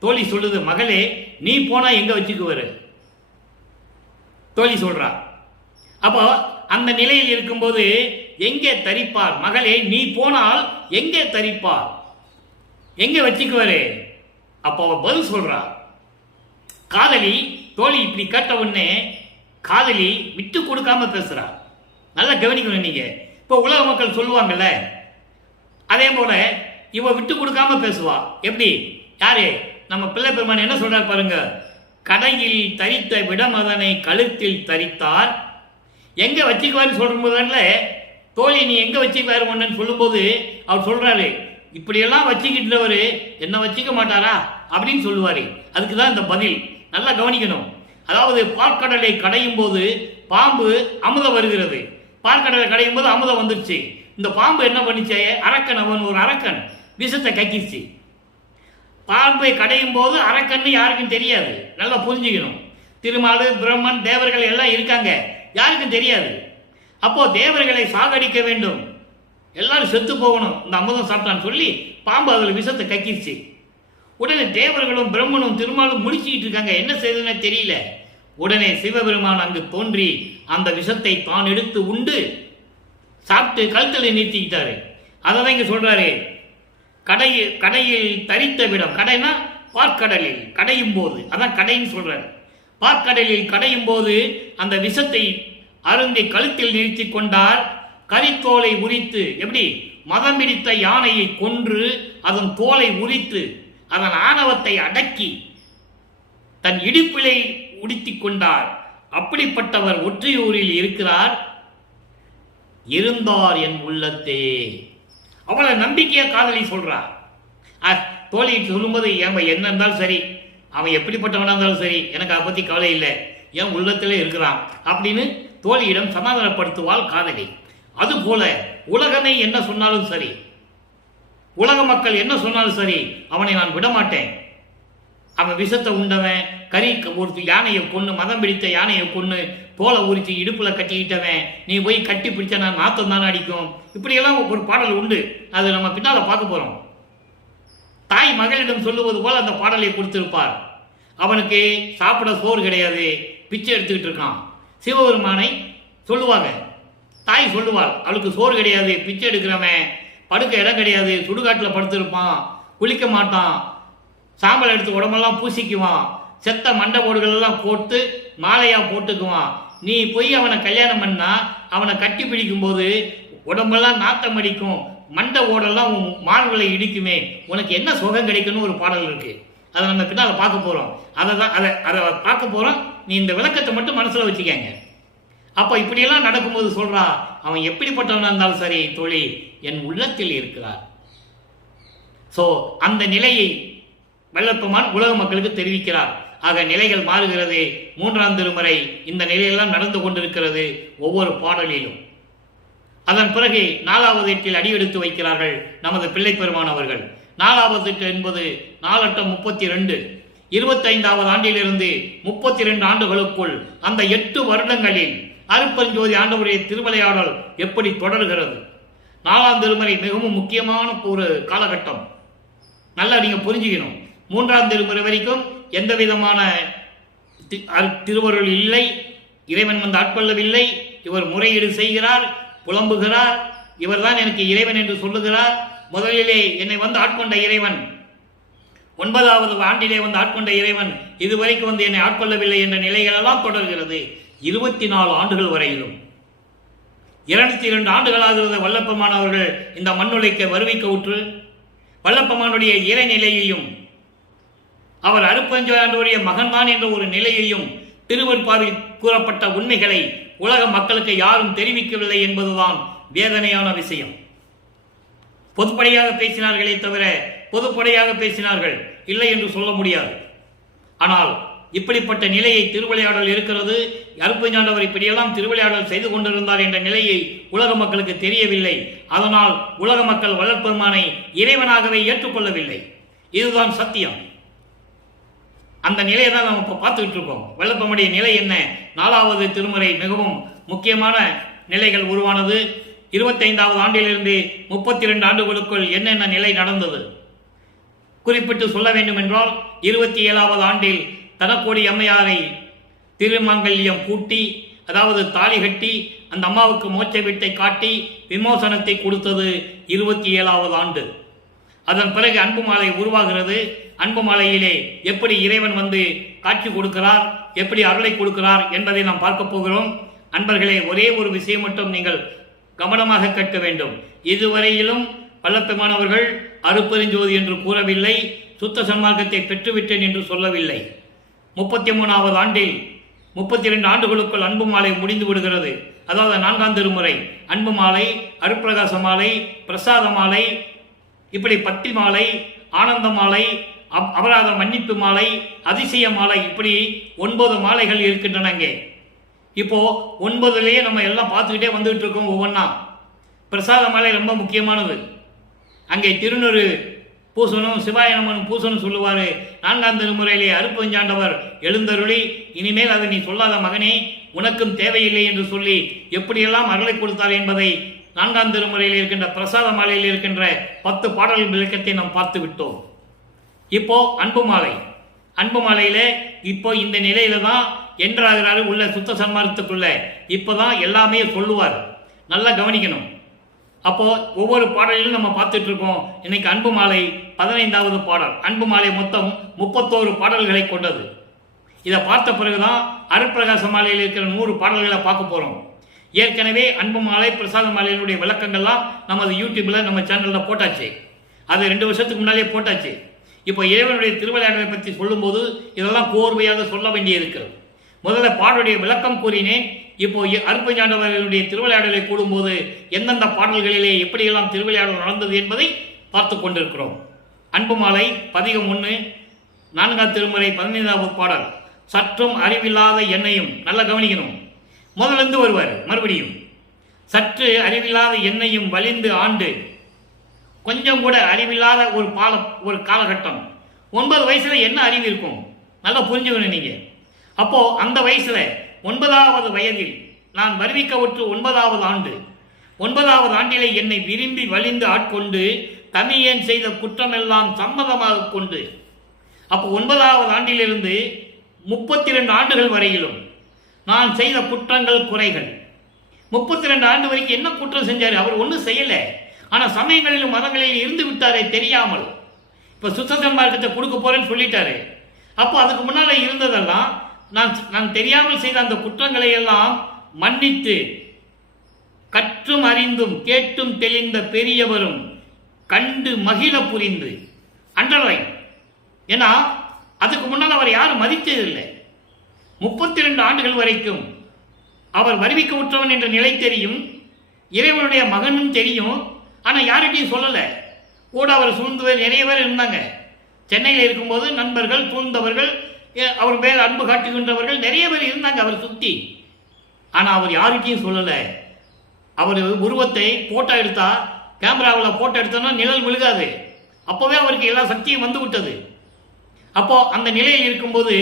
தோழி சொல்லுது, மகளே நீ போனா எங்க வச்சுக்குவாரு? தோழி சொல்றா. அப்போ அந்த நிலையில் இருக்கும்போது எங்கே தரிப்பார்? மகளே நீ போனால் எங்கே தரிப்பார்? எங்கே வச்சுக்குவாரு? அப்போ அவ பதில் சொல்றா. காதலி தோழி இப்படி கேட்ட உடனே காதலி விட்டு கொடுக்காம பேசுறா. நல்லா கவனிக்கணும் நீங்க. இப்போ உலக மக்கள் சொல்லுவாங்கல்ல, அதே போல இவ விட்டு கொடுக்காம பேசுவா. எப்படி? யாரு? நம்ம பிள்ளை பெருமான் என்ன சொல்றாரு பாருங்க. கடையில் தரித்த விடமதனை கழுத்தில் தரித்தார். எங்க வச்சுக்குவாருன்னு சொல்லும்போதுல தோழி நீ எங்க வச்சுக்குவாரு ஒன்னு சொல்லும்போது அவர் சொல்றாரு, இப்படியெல்லாம் வச்சுக்கிட்டவர் என்ன வச்சுக்க மாட்டாரா அப்படின்னு சொல்லுவாரு. அதுக்கு தான் இந்த பதில். நல்லா கவனிக்கணும். அதாவது பார்க்கடலை கடையும் போது பாம்பு அமுதம் வருகிறது. பார்க்கடலை கடையும் போது அமுதம் வந்துருச்சு. இந்த பாம்பு என்ன பண்ணிச்சு? அரக்கன், அவன் ஒரு அரக்கன் விஷத்தை கக்கிச்சு. பாம்பை கடையும் போது அரக்கன்னு யாருக்கும் தெரியாது. நல்லா புரிஞ்சுக்கணும். திருமாலு, பிரம்மன், தேவர்கள் எல்லாம் இருக்காங்க, யாருக்கும் தெரியாது. அப்போ தேவர்களை சாகடிக்க வேண்டும், எல்லாரும் செத்து போகணும், இந்த அமுதம் சாப்பிட்டான்னு சொல்லி பாம்பு அதில் விஷத்தை கக்கிருச்சு. உடனே தேவர்களும் பிரம்மனும் திருமாலும் முடிச்சுக்கிட்டு இருக்காங்க, என்ன செய்யுதுன்னு தெரியல. உடனே சிவபெருமான் அங்கு தோன்றி அந்த விஷத்தை தான் எடுத்து உண்டு சாப்பிட்டு கழுத்தில் நிறுத்திக்கிட்டாரு. அதை தான் இங்க சொல்றாரு. கடையில் தரித்த விடம். கடைனா பார்க்கடலில் கடையும் போது, அதான் கடைன்னு சொல்றாரு. பார்க்கடலில் கடையும் போது அந்த விஷத்தை அருந்தி கழுத்தில் நிறுத்தி கொண்டார். கரித்தோலை உரித்து, எப்படி? மதம் பிடித்த யானையை கொன்று அதன் தோலை உரித்து அதன் ஆணவத்தை அடக்கி தன் இடுப்பிலை உடுத்திக் கொண்டார். அப்படிப்பட்டவர் ஒற்றையூரில் இருக்கிறார், இருந்தார் என் உள்ளத்தே. அவளை நம்பிக்கையா காதலி சொல்றார். தோழி சொல்லும்போது என்ன இருந்தாலும் சரி, அவன் எப்படிப்பட்டவனா இருந்தாலும் சரி, எனக்கு அதை பத்தி கவலை இல்லை, என் உள்ளத்திலே இருக்கிறான் அப்படின்னு தோழியிடம் சமாதானப்படுத்துவாள் காதலி. அதுபோல உலகமே என்ன சொன்னாலும் சரி, உலக மக்கள் என்ன சொன்னாலும் சரி, அவனை நான் விடமாட்டேன். அவன் விஷத்தை உண்டவன், கறி ஒரு யானையை கொண்டு, மதம் பிடித்த யானையை கொண்டு தோலை உரிச்சு இடுப்புல கட்டிக்கிட்டவன், நீ போய் கட்டி பிடிச்ச நான் நாத்தம் தானே அடிக்கும். இப்படியெல்லாம் ஒரு பாடல் உண்டு, அது நம்ம பின்னால பார்க்க போறோம். தாய் மகளிடம் சொல்லுவது போல அந்த பாடலை கொடுத்திருப்பார். அவனுக்கு சாப்பிட சோறு கிடையாது, பிச்சை எடுத்துக்கிட்டு இருக்கான். சிவபெருமானை சொல்லுவாங்க, தாய் சொல்லுவாள், அவளுக்கு சோறு கிடையாது, பிச்சை எடுக்கிறவன், படுக்க இடம் கிடையாது, சுடுகாட்டில் படுத்திருப்பான், குளிக்க மாட்டான், சாம்பல் எடுத்து உடம்பெல்லாம் பூசிக்குவான், செத்த மண்டை ஓடுகள் எல்லாம் போட்டு மாலையா போட்டுக்குவான். நீ போய் அவனை கல்யாணம் பண்ணா அவனை கட்டி பிடிக்கும் போது உடம்பெல்லாம் நாத்தம் அடிக்கும், மண்டை ஓடெல்லாம் மார்பலை இடிக்குமே, உனக்கு என்ன சுகம் கிடைக்கும்னு ஒரு பாடல் இருக்கு. அதை நம்ம பின்னால் பார்க்க போறோம். அதை பார்க்க போறோம். நீ இந்த விளக்கத்தை மட்டும் மனசுல வச்சுக்கங்க. அப்போ இப்படியெல்லாம் நடக்கும்போது சொல்றா, அவன் எப்படிப்பட்டவனா இருந்தாலும் சரி தோழி, என் உள்ளத்தில் இருக்கிறார். சோ அந்த நிலையை வல்லப்பெருமான் உலக மக்களுக்கு தெரிவிக்கிறார். ஆக நிலைகள் மாறுகிறது. 3ஆம் திருமுறை இந்த நிலையெல்லாம் நடந்து கொண்டிருக்கிறது ஒவ்வொரு பாடலிலும். அதன் பிறகு 4வது எட்டில் அடியெடுத்து வைக்கிறார்கள் நமது பிள்ளை பெருமான் அவர்கள். 4வது எட்டு என்பது 4×32 25வது ஆண்டிலிருந்து 32 ஆண்டுகளுக்குள் அந்த 8 வருடங்களில் அருட்பெருஞ்சோதி ஆண்டவருடைய திருவிளையாடல் எப்படி தொடர்கிறது. 4ஆம் திருமுறை மிகவும் முக்கியமான ஒரு காலகட்டம். நல்லா நீங்க புரிஞ்சுக்கணும். 3ஆம் திருமுறை வரைக்கும் எந்த விதமான திருவருள் இல்லை, இறைவன் வந்து ஆட்கொள்ளவில்லை. இவர் முறையீடு செய்கிறார், புலம்புகிறார், இவர் தான் எனக்கு இறைவன் என்று சொல்லுகிறார். முதலிலே என்னை வந்து ஆட்கொண்ட இறைவன், 9வது ஆண்டிலே வந்து ஆட்கொண்ட இறைவன் இதுவரைக்கும் வந்து என்னை ஆட்கொள்ளவில்லை என்ற நிலைகளெல்லாம் தொடர்கிறது. 24 ஆண்டுகள் வரையிலும் 202 ஆண்டுகளாக வல்லப்பெருமான் அவர்கள் இந்த மண்ணுலைக்க வருவிக்க உற்று வல்லப்பெருமானுடைய இறைநிலையையும் அவர் அருட்பெருஞ்சோதியுடைய மகன்தான் என்ற ஒரு நிலையையும் திருவருட்பாவில் கூறப்பட்ட உண்மைகளை உலக மக்களுக்கு யாரும் தெரிவிக்கவில்லை என்பதுதான் வேதனையான விஷயம். பொதுப்படையாக பேசினார்களே தவிர பொதுப்படையாக பேசினார்கள், இல்லை என்று சொல்ல முடியாது. ஆனால் இப்படிப்பட்ட நிலையை திருவிளையாடல் இருக்கிறது. அருட்பெருஞ்சாண்டவர் இப்படியெல்லாம் திருவிளையாடல் செய்து கொண்டிருந்தார் என்ற நிலையை உலக மக்களுக்கு தெரியவில்லை. அதனால் உலக மக்கள் வல்லற்பெருமானை இறைவனாகவே ஏற்றுக்கொள்ளவில்லை. இதுதான் சத்தியம். அந்த நிலையை தான் நம்ம இப்போ பார்த்துக்கிட்டு இருக்கோம். வல்லற்பெருமானுடைய நிலை என்ன? 4வது திருமுறை மிகவும் முக்கியமான நிலைகள் உருவானது. 25வது ஆண்டிலிருந்து 32 ஆண்டுகளுக்குள் என்னென்ன நிலை நடந்தது குறிப்பிட்டு சொல்ல வேண்டும் என்றால், 27வது ஆண்டில் தனக்கோடி அம்மையாரை திருமங்கல்யம் பூட்டி, அதாவது தாலி கட்டி அந்த அம்மாவுக்கு மோட்ச வீட்டை காட்டி விமோசனத்தை கொடுத்தது 27வது ஆண்டு. அதன் பிறகு அன்பு மாலை உருவாகிறது. அன்பு மாலையிலே எப்படி இறைவன் வந்து காட்சி கொடுக்கிறார், எப்படி அருளை கொடுக்கிறார் என்பதை நாம் பார்க்க போகிறோம். அன்பர்களே, ஒரே ஒரு விஷயம் மட்டும் நீங்கள் கவனமாக கேட்க வேண்டும். இதுவரையிலும் வல்லபெருமானவர்கள் அருட்பெருஞ்சோதி என்று கூறவில்லை, சுத்த சன்மார்க்கத்தை பெற்றுவிட்டேன் என்று சொல்லவில்லை. 33வது ஆண்டில் 32 ஆண்டுகளுக்குள் அன்பு மாலை முடிந்து விடுகிறது. அதாவது 4ஆம் திருமுறை அன்பு மாலை, அருட்பிரகாச மாலை, பிரசாத மாலை, இப்படி பத்தி மாலை, ஆனந்த மாலை, அபராத மன்னிப்பு மாலை, அதிசய மாலை, இப்படி 9 மாலைகள் இருக்கின்றன. அங்கே இப்போ 9லேயே நம்ம எல்லாம் பார்த்துக்கிட்டே வந்துகிட்டு இருக்கோம். ஒவ்வொன்றா பிரசாத மாலை ரொம்ப முக்கியமானது. அங்கே திருநூறு பூசணும், சிவாயனமன் பூசணும் சொல்லுவார். 4ஆம் திருமுறையிலே அருட்பெருஞ்சாண்டவர் எழுந்தருளி, இனிமேல் அதை நீ சொல்லாத மகனே, உனக்கும் தேவையில்லை என்று சொல்லி எப்படியெல்லாம் அருளை கொடுத்தார் என்பதை 4ஆம் திருமுறையில் இருக்கின்ற பிரசாத மாலையில் இருக்கின்ற 10 பாடல்கள் விளக்கத்தை நாம் பார்த்து விட்டோம். இப்போ அன்பு மாலை, அன்பு மாலையில இப்போ இந்த நிலையில தான் என்றாகிறாரு உள்ள சுத்த சன்மார்க்கத்துக்குள்ள. இப்போதான் எல்லாமே சொல்லுவார், நல்லா கவனிக்கணும். அப்போ ஒவ்வொரு பாடலிலும் நம்ம பார்த்துட்டு இருக்கோம். இன்னைக்கு அன்பு மாலை 15வது பாடல். அன்பு மாலை மொத்தம் 31 பாடல்களை கொண்டது. இதை பார்த்த பிறகுதான் அருட்பிரகாச மாலையில் இருக்கிற 100 பாடல்களை பார்க்க போறோம். ஏற்கனவே அன்பு மாலை, பிரசாத மாலையினுடைய விளக்கங்கள்லாம் நமது யூடியூப்ல நம்ம சேனல்ல போட்டாச்சு. அது 2 வருஷத்துக்கு முன்னாலே போட்டாச்சு. இப்போ இறைவனுடைய திருவிளையாடலை பற்றி சொல்லும்போது இதெல்லாம் கோர்வையாக சொல்ல வேண்டிய இருக்கிறது. முதல்ல பாடலுடைய விளக்கம் கூறினேன். இப்போ அருட்பெருஞ்சாண்டவர்களுடைய திருவிளையாடலை கூடும்போது எந்தெந்த பாடல்களிலே எப்படியெல்லாம் திருவிளையாடல் நடந்தது என்பதை பார்த்து கொண்டிருக்கிறோம். அன்பு மாலை பதிகம் 1, 4ஆம் திருமுறை 15வது பாடல். சற்றும் அறிவில்லாத என்னையும், நல்லா கவனிக்கணும். முதலிருந்து வருவார் மறுபடியும். சற்று அறிவில்லாத என்னையும் வலிந்து ஆண்டு, கொஞ்சம் கூட அறிவில்லாத ஒரு காலகட்டம். 9 வயசுல என்ன அறிவு இருக்கும், நல்லா புரிஞ்சுக்கணும் நீங்க. அப்போ அந்த வயசுல 9வது வயதில் நான் வருவிக்கவுற்று 9வது ஆண்டு, 9வது ஆண்டிலே என்னை விரும்பி வலிந்து ஆட்கொண்டு தமியேன் செய்த குற்றமெல்லாம் சம்மதமாக கொண்டு. அப்போ 9வது ஆண்டிலிருந்து 32 ஆண்டுகள் வரையிலும் நான் செய்த குற்றங்கள், குறைகள். 32 ஆண்டு வரைக்கும் என்ன குற்றம் செஞ்சாரு? அவர் ஒன்றும் செய்யலை. ஆனால் சமயங்களிலும் மதங்களிலும் இருந்து விட்டாரே தெரியாமல். இப்போ சுத்த சன்மார்க்கத்தை கொடுக்க போறேன்னு சொல்லிட்டாரு. அப்போ அதுக்கு முன்னால இருந்ததெல்லாம் நான் தெரியாமல் செய்த அந்த குற்றங்களை எல்லாம் மன்னித்து, கற்றும் அறிந்தும் கேட்டும் தெளிந்த பெரியவரும் கண்டு மகிழ புரிந்து. அண்டர்லைன். ஏன்னா அதுக்கு முன்னால் அவர் யாரும் மதித்ததில்லை. 32 ஆண்டுகள் வரைக்கும் அவர் வருவிக்க உற்றவன் என்ற நிலை தெரியும், இறைவனுடைய மகனும் தெரியும். ஆனால் யார்கிட்டையும் சொல்லலை. கூட அவர் சூழ்ந்து நிறைய பேர் இருந்தாங்க. சென்னையில் இருக்கும்போது நண்பர்கள், சூழ்ந்தவர்கள், அவர் மேல் அன்பு காட்டுகின்றவர்கள் நிறைய பேர் இருந்தாங்க அவர் சுற்றி. ஆனால் அவர் யார்கிட்டையும் சொல்லலை. அவர் உருவத்தை போட்டோ எடுத்தா, கேமராவில் போட்டோ எடுத்தோன்னா நிழல் விழுகாது. அப்போவே அவருக்கு எல்லா சக்தியும் வந்து விட்டது. அப்போ அந்த நிலையில் இருக்கும்போது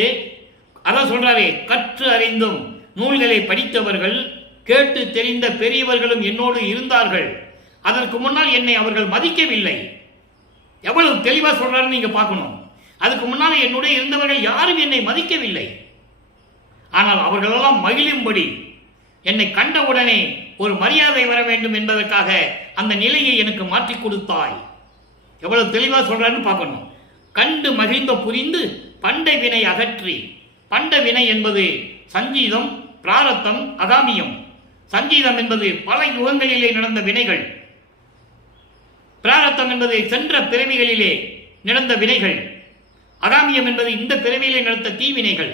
அதான் சொல்றாரே, கற்று அறிந்தும் நூல்களை படித்தவர்கள், கேட்டு தெரிந்த பெரியவர்களும் என்னோடு இருந்தார்கள். அதற்கு முன்னால் என்னை அவர்கள் மதிக்கவில்லை. எவ்வளவு தெளிவா சொல்றாருன்னு நீங்க பார்க்கணும். அதுக்கு முன்னால் என்னுடைய இருந்தவர்கள் யாரும் என்னை மதிக்கவில்லை. ஆனால் அவர்களெல்லாம் மகிழும்படி என்னை கண்டவுடனே ஒரு மரியாதை வர வேண்டும் என்பதற்காக அந்த நிலையை எனக்கு மாற்றி கொடுத்தாய். எவ்வளவு தெளிவா சொல்றாருன்னு பார்க்கணும். கண்டு மகிழ்ந்த புரிந்து பண்டை வினை அகற்றி. பண்ட வினை என்பது சஞ்சீதம், பிராரத்தம், அகாமியம். சஞ்சீதம் என்பது பல யுகங்களிலே நடந்த வினைகள். பிராரத்தம் என்பது சென்ற பிறவிகளிலே நடந்த வினைகள். அகாமியம் என்பது இந்த பிறவியிலே நடந்த தீவினைகள்.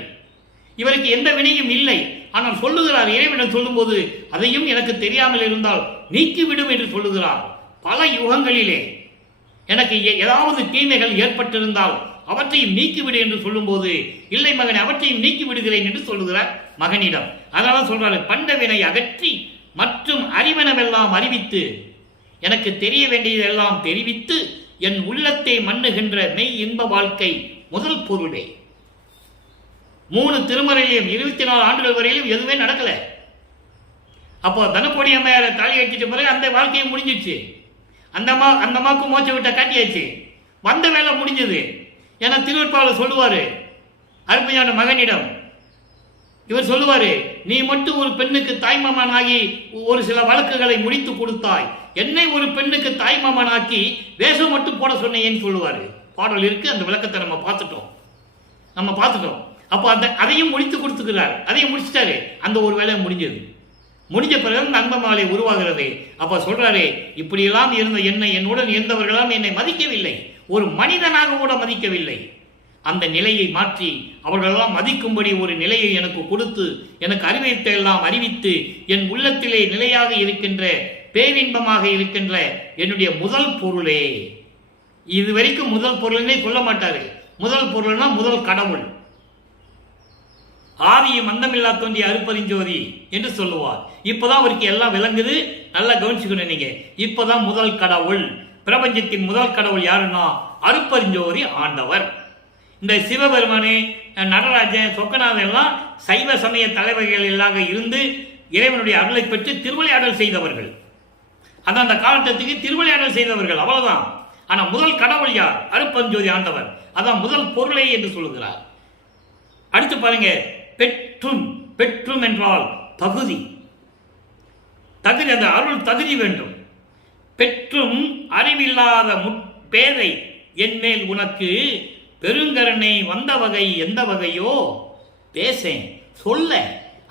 இவருக்கு எந்த வினையும் இல்லை. ஆனால் சொல்லுகிறார், இறைவனிடம் சொல்லும்போது அதையும் எனக்கு தெரியாமல் இருந்தால் நீக்கிவிடும் என்று சொல்லுகிறார். பல யுகங்களிலே எனக்கு ஏதாவது தீமைகள் ஏற்பட்டிருந்தால் அவற்றையும் நீக்கிவிடு என்று சொல்லும்போது, இல்லை மகனை, அவற்றையும் நீக்கி விடுகிறேன் என்று சொல்லுகிறார் மகனிடம். அதனால சொல்றாரு, பண்டவினை அகற்றி மற்றும் அறிவனவெல்லாம் அறிவித்து, எனக்கு தெரிய வேண்டியதெல்லாம் தெரிவித்து, என் உள்ளத்தை மண்ணுகின்ற மெய் இன்ப வாழ்க்கை முதல் பொருளே. 3 திருமறையிலும் 24 ஆண்டுகள் வரையிலும் எதுவுமே நடக்கல. அப்போ தனப்பொடி அம்மையாரை தாலி கட்டிட்ட பிறகு அந்த வாழ்க்கையை முடிஞ்சிச்சு. அந்த அம்மாவுக்கு மோச்ச விட்ட காட்டியாச்சு, வந்த வேலை முடிஞ்சது. ஏன்னா திருவற்பாவில் சொல்லுவாரு அருட்பெருஞ்சாண்ட மகனிடம், இவர் சொல்லுவாரு, நீ மட்டும் ஒரு பெண்ணுக்கு தாய்மாமனாகி ஒரு சில வழக்குகளை முடித்து கொடுத்தாய், என்னை ஒரு பெண்ணுக்கு தாய்மாமனாக்கி வேஷம் மட்டும் போட சொன்னேன்னு சொல்லுவாரு. பாடல் இருக்குது. அந்த விளக்கத்தை நம்ம பார்த்துட்டோம். அப்போ அதையும் முடித்து கொடுத்துக்கிறார். அதையும் முடிச்சிட்டாரு. அந்த ஒரு வேலை முடிஞ்சது. முடிஞ்ச பிறகு அந்த அன்பமாலை உருவாகிறது. அப்போ சொல்றாரு, இப்படியெல்லாம் இருந்த என்னுடன் இருந்தவர்களெல்லாம் என்னை மதிக்கவில்லை, ஒரு மனிதனாக கூட மதிக்கவில்லை. அந்த நிலையை மாற்றி அவர்களெல்லாம் மதிக்கும்படி ஒரு நிலையை எனக்கு கொடுத்து, எனக்கு அறிவித்தை எல்லாம் அறிவித்து, என் உள்ளத்திலே நிலையாக இருக்கின்ற பேரின்பமாக இருக்கின்ற என்னுடைய முதல் பொருளே. இதுவரைக்கும் முதல் பொருள்னே சொல்ல மாட்டாரு. முதல் பொருள்னா முதல் கடவுள். ஆதியும் அந்தமில்லா தோன்றிய அருப்பெருஞ்சோதி என்று சொல்லுவார். இப்பதான் அவருக்கு எல்லாம் விளங்குது. நல்லா கவனிச்சுக்கணும் நீங்க. இப்பதான் முதல் கடவுள், பிரபஞ்சத்தின் முதல் கடவுள் யாருன்னா அருப்பெருஞ்சோதி ஆண்டவர். இந்த சிவபெருமானே, நடராஜன், சொக்கநாதன் எல்லாம் சைவ சமய தலைவர்கள் எல்லாம் இருந்து இறைவனுடைய அருளை பெற்று திருவிளையாடல் செய்தவர்கள். அதான் அந்த காலகட்டத்துக்கு திருவிளையாடல் செய்தவர்கள், அவ்வளவுதான். ஆனா முதல் கடவுள் யார்? அருப்பெருஞ்சோதி ஆண்டவர். அதான் முதல் பொருளை என்று சொல்லுகிறார். அடுத்து பாருங்க, பெற்றும் என்றால் தகுதி. அந்த அருள் தகுதி வேண்டும். பெற்றும் அறிவில்லாத பேதை என்மேல் உனக்கு பெருங்கருணை வந்த வகை எந்த வகையோ பேசேன் சொல்ல.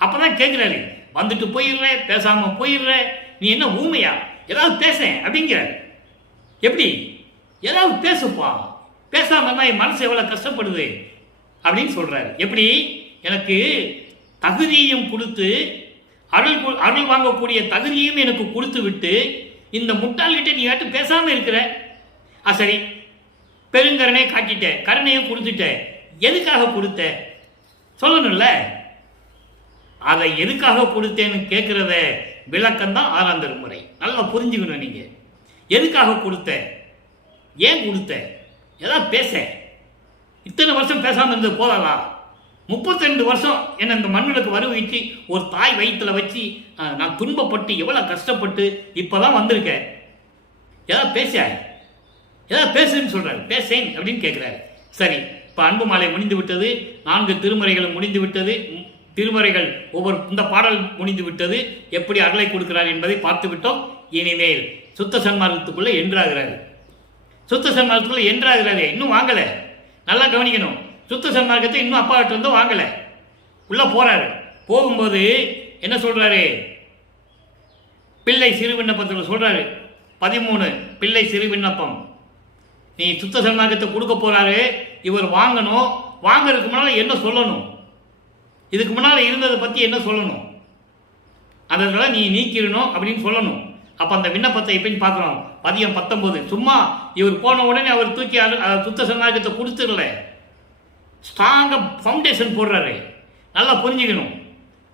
அப்பதான் கேட்கிறாரு, வந்துட்டு போயிடுற, பேசாம போயிடுற, நீ என்ன ஊமையா, ஏதாவது பேச அப்படிங்கிற. எப்படி? ஏதாவது பேசுப்பா, பேசாம என் மனசு எவ்வளவு கஷ்டப்படுது அப்படின்னு சொல்றாரு. எப்படி? எனக்கு தகுதியும் கொடுத்து, அருள் வாங்கக்கூடிய தகுதியும் எனக்கு கொடுத்து விட்டு, இந்த முட்டாள்கிட்ட நீ யார்ட்டு பேசாம இருக்கிற. சரி, பெருங்கருணை காட்டிட்ட, கருணையும் கொடுத்துட்ட, எதுக்காக கொடுத்த சொல்லணும்ல. அதை எதுக்காக கொடுத்தேன்னு கேட்கிறத விளக்கம்தான் 6ஆம் திருமுறை. நல்லா புரிஞ்சுக்கணும் நீங்க. எதுக்காக கொடுத்த, ஏன் கொடுத்த, ஏதாவது பேச. இத்தனை வருஷம் பேசாம இருந்தது போதாதா? 32 வருஷம் என்ன இந்த மண்ணுக்கு வருவிச்சு ஒரு தாய் வயிற்றுல வச்சு நான் துன்பப்பட்டு எவ்வளவு கஷ்டப்பட்டு இப்பதான் வந்திருக்கேன். ஏதாவது பேசுன்னு சொல்றாரு. பேசேன் அப்படின்னு கேட்கிறாரு. சரி, இப்ப அன்பு மாலை முடிந்து விட்டது. 4 திருமுறைகளும் முடிந்து விட்டது. திருமுறைகள் ஒவ்வொரு இந்த பாடல் முடிந்து விட்டது. எப்படி அருளை கொடுக்கிறார் என்பதை பார்த்து விட்டோம். இனிமேல் சுத்த சன்மார்க்கத்துக்குள்ள என்றாகிறாரு. சுத்த சன்மார்க்கத்துக்குள்ள என்றாகிறாரு. இன்னும் வாங்கல. நல்லா கவனிக்கணும். சுத்த சன்மார்க்கத்தை இன்னும் அப்பா கிட்ட இருந்து வாங்கல. உள்ள போறாரு. போகும்போது என்ன சொல்றாரு? பிள்ளை சிறு விண்ணப்பத்தில் சொல்றாரு. 13 பிள்ளை சிறு விண்ணப்பம். நீ சுத்த சன்மார்க்கத்தை கொடுக்க போறாரு. இவர் வாங்கணும். வாங்கறதுக்கு முன்னால என்ன சொல்லணும்? இதுக்கு முன்னால இருந்ததை பத்தி என்ன சொல்லணும்? அதனால நீ நீக்கிடணும் அப்படின்னு சொல்லணும். அப்ப அந்த விண்ணப்பத்தை எப்படின்னு பார்க்கிறோம். பதியம் 19. சும்மா இவர் போன உடனே அவர் தூக்கி சுத்த சன்மார்க்கத்தை கொடுத்துடல. ஸ்ட்ராங்கா ஃபவுண்டேஷன் போடுறாரு. நல்லா புரிஞ்சுக்கணும்.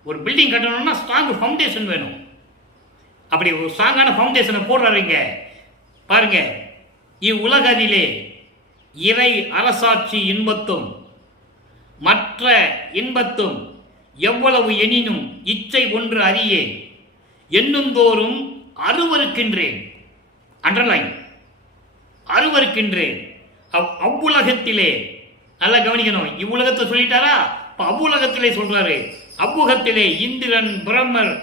ஒரு பில்டிங் கட்டணும்னா ஸ்ட்ராங் ஃபவுண்டேஷன் வேணும். அப்படி ஒரு ஸ்ட்ராங்கான ஃபவுண்டேஷனை போடுறாருங்க. பாருங்க, இவ்வுலகதிலே இறை அரசாட்சி இன்பத்தும் மற்ற இன்பத்தும் எவ்வளவு எனினும் இச்சை ஒன்று அறியேன், எண்ணுந்தோறும் அருவருக்கின்றேன். அண்டர்லைன், அருவருக்கின்றேன். அவ்வுலகத்திலே, நல்லா கவனிக்கணும். இவ்வுலகத்தை சொல்லிட்டாரா? அவ்வுலகத்திலே சொல்றாரு. அவ்வுலகத்திலே இந்திரன், பிரம்மர்,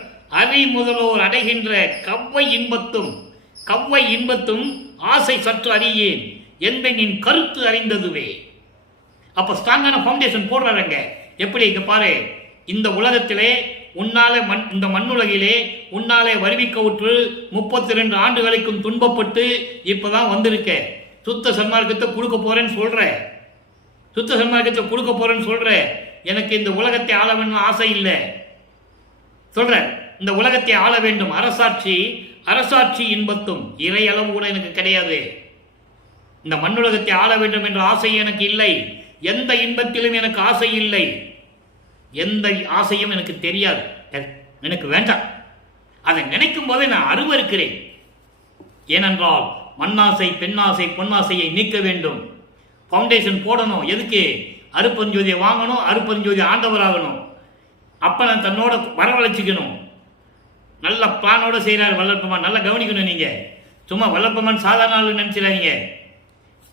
அரி முதலோர் அடைகின்ற கவ்வை இன்பத்தும் ஆசை சற்று அறியேன் என்பனின் கருத்து அறிந்ததுவே. அப்ப ஸ்ட்ராங்கான ஃபவுண்டேஷன் போடுறாருங்க. எப்படி? இங்க பாரு, இந்த உலகத்திலே உன்னாலே இந்த மண்ணுலகிலே உன்னாலே வருவிக்கவுற்று 32 ஆண்டுகளுக்கும் துன்பப்பட்டு இப்பதான் வந்திருக்க. சுத்த சன்மார்க்கத்தை கொடுக்க போறேன்னு சொல்ற. எனக்கு இந்த உலகத்தை ஆள வேண்டும் ஆசை இல்லை சொல்ற. இந்த உலகத்தை ஆள வேண்டும், அரசாட்சி இன்பத்தும் இறை அளவு கூட எனக்கு கிடையாது. இந்த மண்ணுலகத்தை ஆள வேண்டும் என்ற ஆசை எனக்கு இல்லை. எந்த இன்பத்திலும் எனக்கு ஆசை இல்லை. எந்த ஆசையும் எனக்கு தெரியாது, எனக்கு வேண்டாம். அதை நினைக்கும் போதே நான் அருவருக்கிறேன். ஏனென்றால் மண்ணாசை, பெண்ணாசை, பொன்னாசையை நீக்க வேண்டும். ஃபவுண்டேஷன் போடணும். எதுக்கு? அருப்பெருஞ்சோதியை வாங்கணும், அருப்பெருஞ்சோதி ஆண்டவராகணும். அப்பனை தன்னோட வரவழைச்சிக்கணும். நல்ல பிளானோட செய்கிறார் வல்லப்பமான். நல்லா கவனிக்கணும். நீங்க சும்மா வல்லப்பமான் சாதாரண ஆளு நினைச்சிடாதீங்க.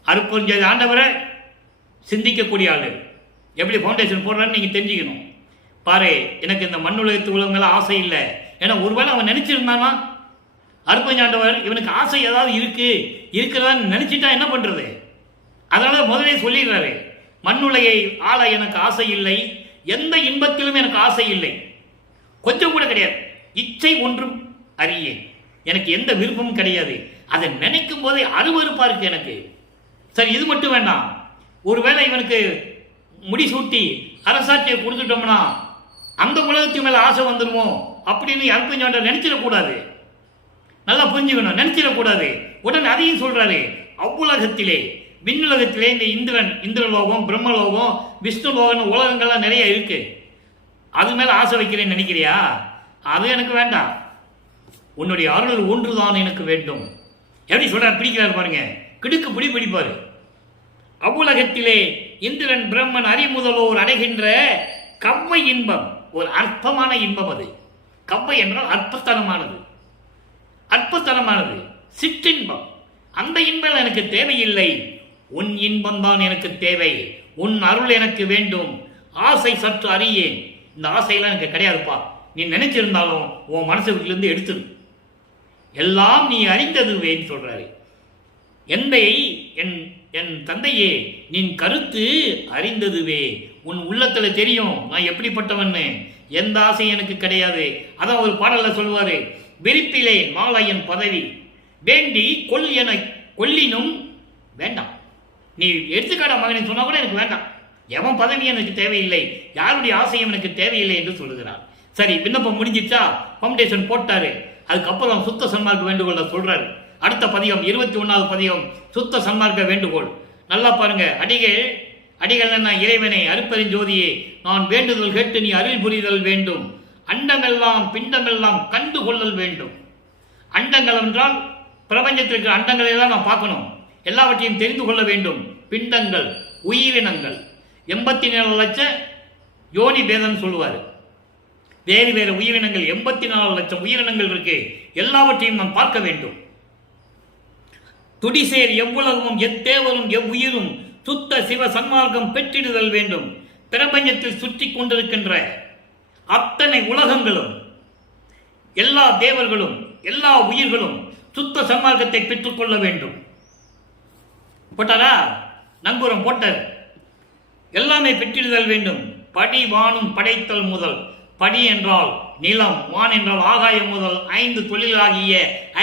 அருப்பெருஞ்சோதி ஆண்டவரை சிந்திக்கக்கூடிய ஆளு. எப்படி ஃபவுண்டேஷன் போடுறான்னு நீங்க தெரிஞ்சுக்கணும். பாரு, எனக்கு இந்த மண்ணுலகத்து உலகம் மேல ஆசை இல்லை. ஏன்னா ஒருவேளை அவன் நினைச்சிருந்தானா, அருப்பெருஞ்சாண்டவர் இவனுக்கு ஆசை ஏதாவது இருக்கிறதான்னு நினைச்சிட்டா என்ன பண்றது? அதனால முதலே சொல்லிடுறாரு, மண்ணுலையை ஆள எனக்கு ஆசை இல்லை, எந்த இன்பத்திலும் எனக்கு ஆசை இல்லை, கொஞ்சம் கூட கிடையாது. இச்சை ஒன்றும் அறியேன், எனக்கு எந்த விருப்பமும் கிடையாது. அதை நினைக்கும் போதே அருவருப்பா இருக்கு எனக்கு. சரி, இது மட்டும் வேண்டாம், ஒருவேளை இவனுக்கு முடிசூட்டி அரசாட்சியை கொடுத்துட்டோம்னா அந்த உலகத்துக்கு மேல ஆசை வந்துடுமோ அப்படின்னு அற்புதம் நினைச்சிடக்கூடாது. நல்லா புரிஞ்சுக்கணும், நினைச்சிடக்கூடாது. உடனே அதையும் சொல்றாரு, அவ்வுலகத்திலே விண்ணுலகத்திலே இந்த இந்திரலோகம், பிரம்மலோகம், விஷ்ணு லோகம் உலகங்கள்லாம் நிறைய இருக்கு, அது மேல ஆசை வைக்கிறேன்னு நினைக்கிறியா? அது எனக்கு வேண்டாம், உன்னுடைய அருள் ஒன்றுதான் எனக்கு வேண்டும். எப்படி சொல்றாரு, பிடிக்கிறாரு பாருங்க, கிடுக்கு பிடி பிடிப்பாரு. அவ்வுலகத்திலே இந்திரன் பிரம்மன் அறிமுதலோர் அடைகின்ற கவ்வை இன்பம், ஒரு அற்பமான இன்பம். அது கவ்வை என்றால் அற்பத்தனமானது, அற்பத்தனமானது, சிற்றின்பம். அந்த இன்பம் எனக்கு தேவையில்லை, உன் இன்பம் தான் எனக்கு தேவை, உன் அருள் எனக்கு வேண்டும். ஆசை சற்று அறியேன், இந்த ஆசையெல்லாம் எனக்கு கிடையாதுப்பா, நீ நினைச்சிருந்தாலும் உன் மனசு வீட்டிலிருந்து எடுத்துரு, எல்லாம் நீ அறிந்ததுவேன்னு சொல்றாரு. எந்தை என் தந்தையே, நீ கருத்து அறிந்ததுவே, உன் உள்ளத்துல தெரியும் நான் எப்படிப்பட்டவன்னு, எந்த ஆசையும் எனக்கு கிடையாது. அதான் ஒரு பாடல்ல சொல்லுவாரு, விரிப்பிலே மாலையன் பதவி வேண்டி கொல் என கொல்லினும் வேண்டாம். நீ எடுத்துக்காட மகனை சொன்னா கூட எனக்கு வேண்டாம், எவன் பதவி எனக்கு தேவையில்லை, யாருடைய ஆசையும் எனக்கு தேவையில்லை என்று சொல்லுகிறார். சரி, விண்ணப்பம் முடிஞ்சிச்சா, ஃபவுண்டேஷன் போட்டாரு. அதுக்கப்புறம் சுத்த சன்மார்க்க வேண்டுகோள் சொல்றாரு. அடுத்த பதிகம் 21வது பதிகம், சுத்த சன்மார்க்க வேண்டுகோள். நல்லா பாருங்க, அடிகள் என்ன, இறைவனை அருட்பெருஞ்சோதியே, நான் வேண்டுதல் கேட்டு நீ அருள் புரிதல் வேண்டும். அண்டமெல்லாம் பிண்டமெல்லாம் கண்டு கொள்ளல் வேண்டும். அண்டங்கள் என்றால் பிரபஞ்சத்திற்கு அண்டங்களை எல்லாம் நான் பார்க்கணும், எல்லாவற்றையும் தெரிந்து கொள்ள வேண்டும். பிண்டங்கள் உயிரினங்கள் 84 லட்சம் யோனி பேதம் சொல்லுவார். வேறு வேறு உயிரினங்கள் 84 லட்சம் உயிரினங்கள் இருக்கு, எல்லாவற்றையும் நான் பார்க்க வேண்டும். துடிசேர் எவ்வுலகமும் எத்தேவரும் எவ்வுயிரும் சுத்த சிவ சன்மார்க்கம் பெற்றிடுதல் வேண்டும். பிரபஞ்சத்தில் சுற்றி கொண்டிருக்கின்ற அத்தனை உலகங்களும், எல்லா தேவர்களும், எல்லா உயிர்களும் சுத்த சன்மார்க்கத்தை பெற்றுக்கொள்ள வேண்டும். போட்டாரா, நங்கூரம் போட்டார். எல்லாமே பெற்றிடுதல் வேண்டும். படி வானும் படைத்தல் முதல், படி என்றால் நிலம், வான் என்றால் ஆகாயம் முதல் 5 தொழிலாகிய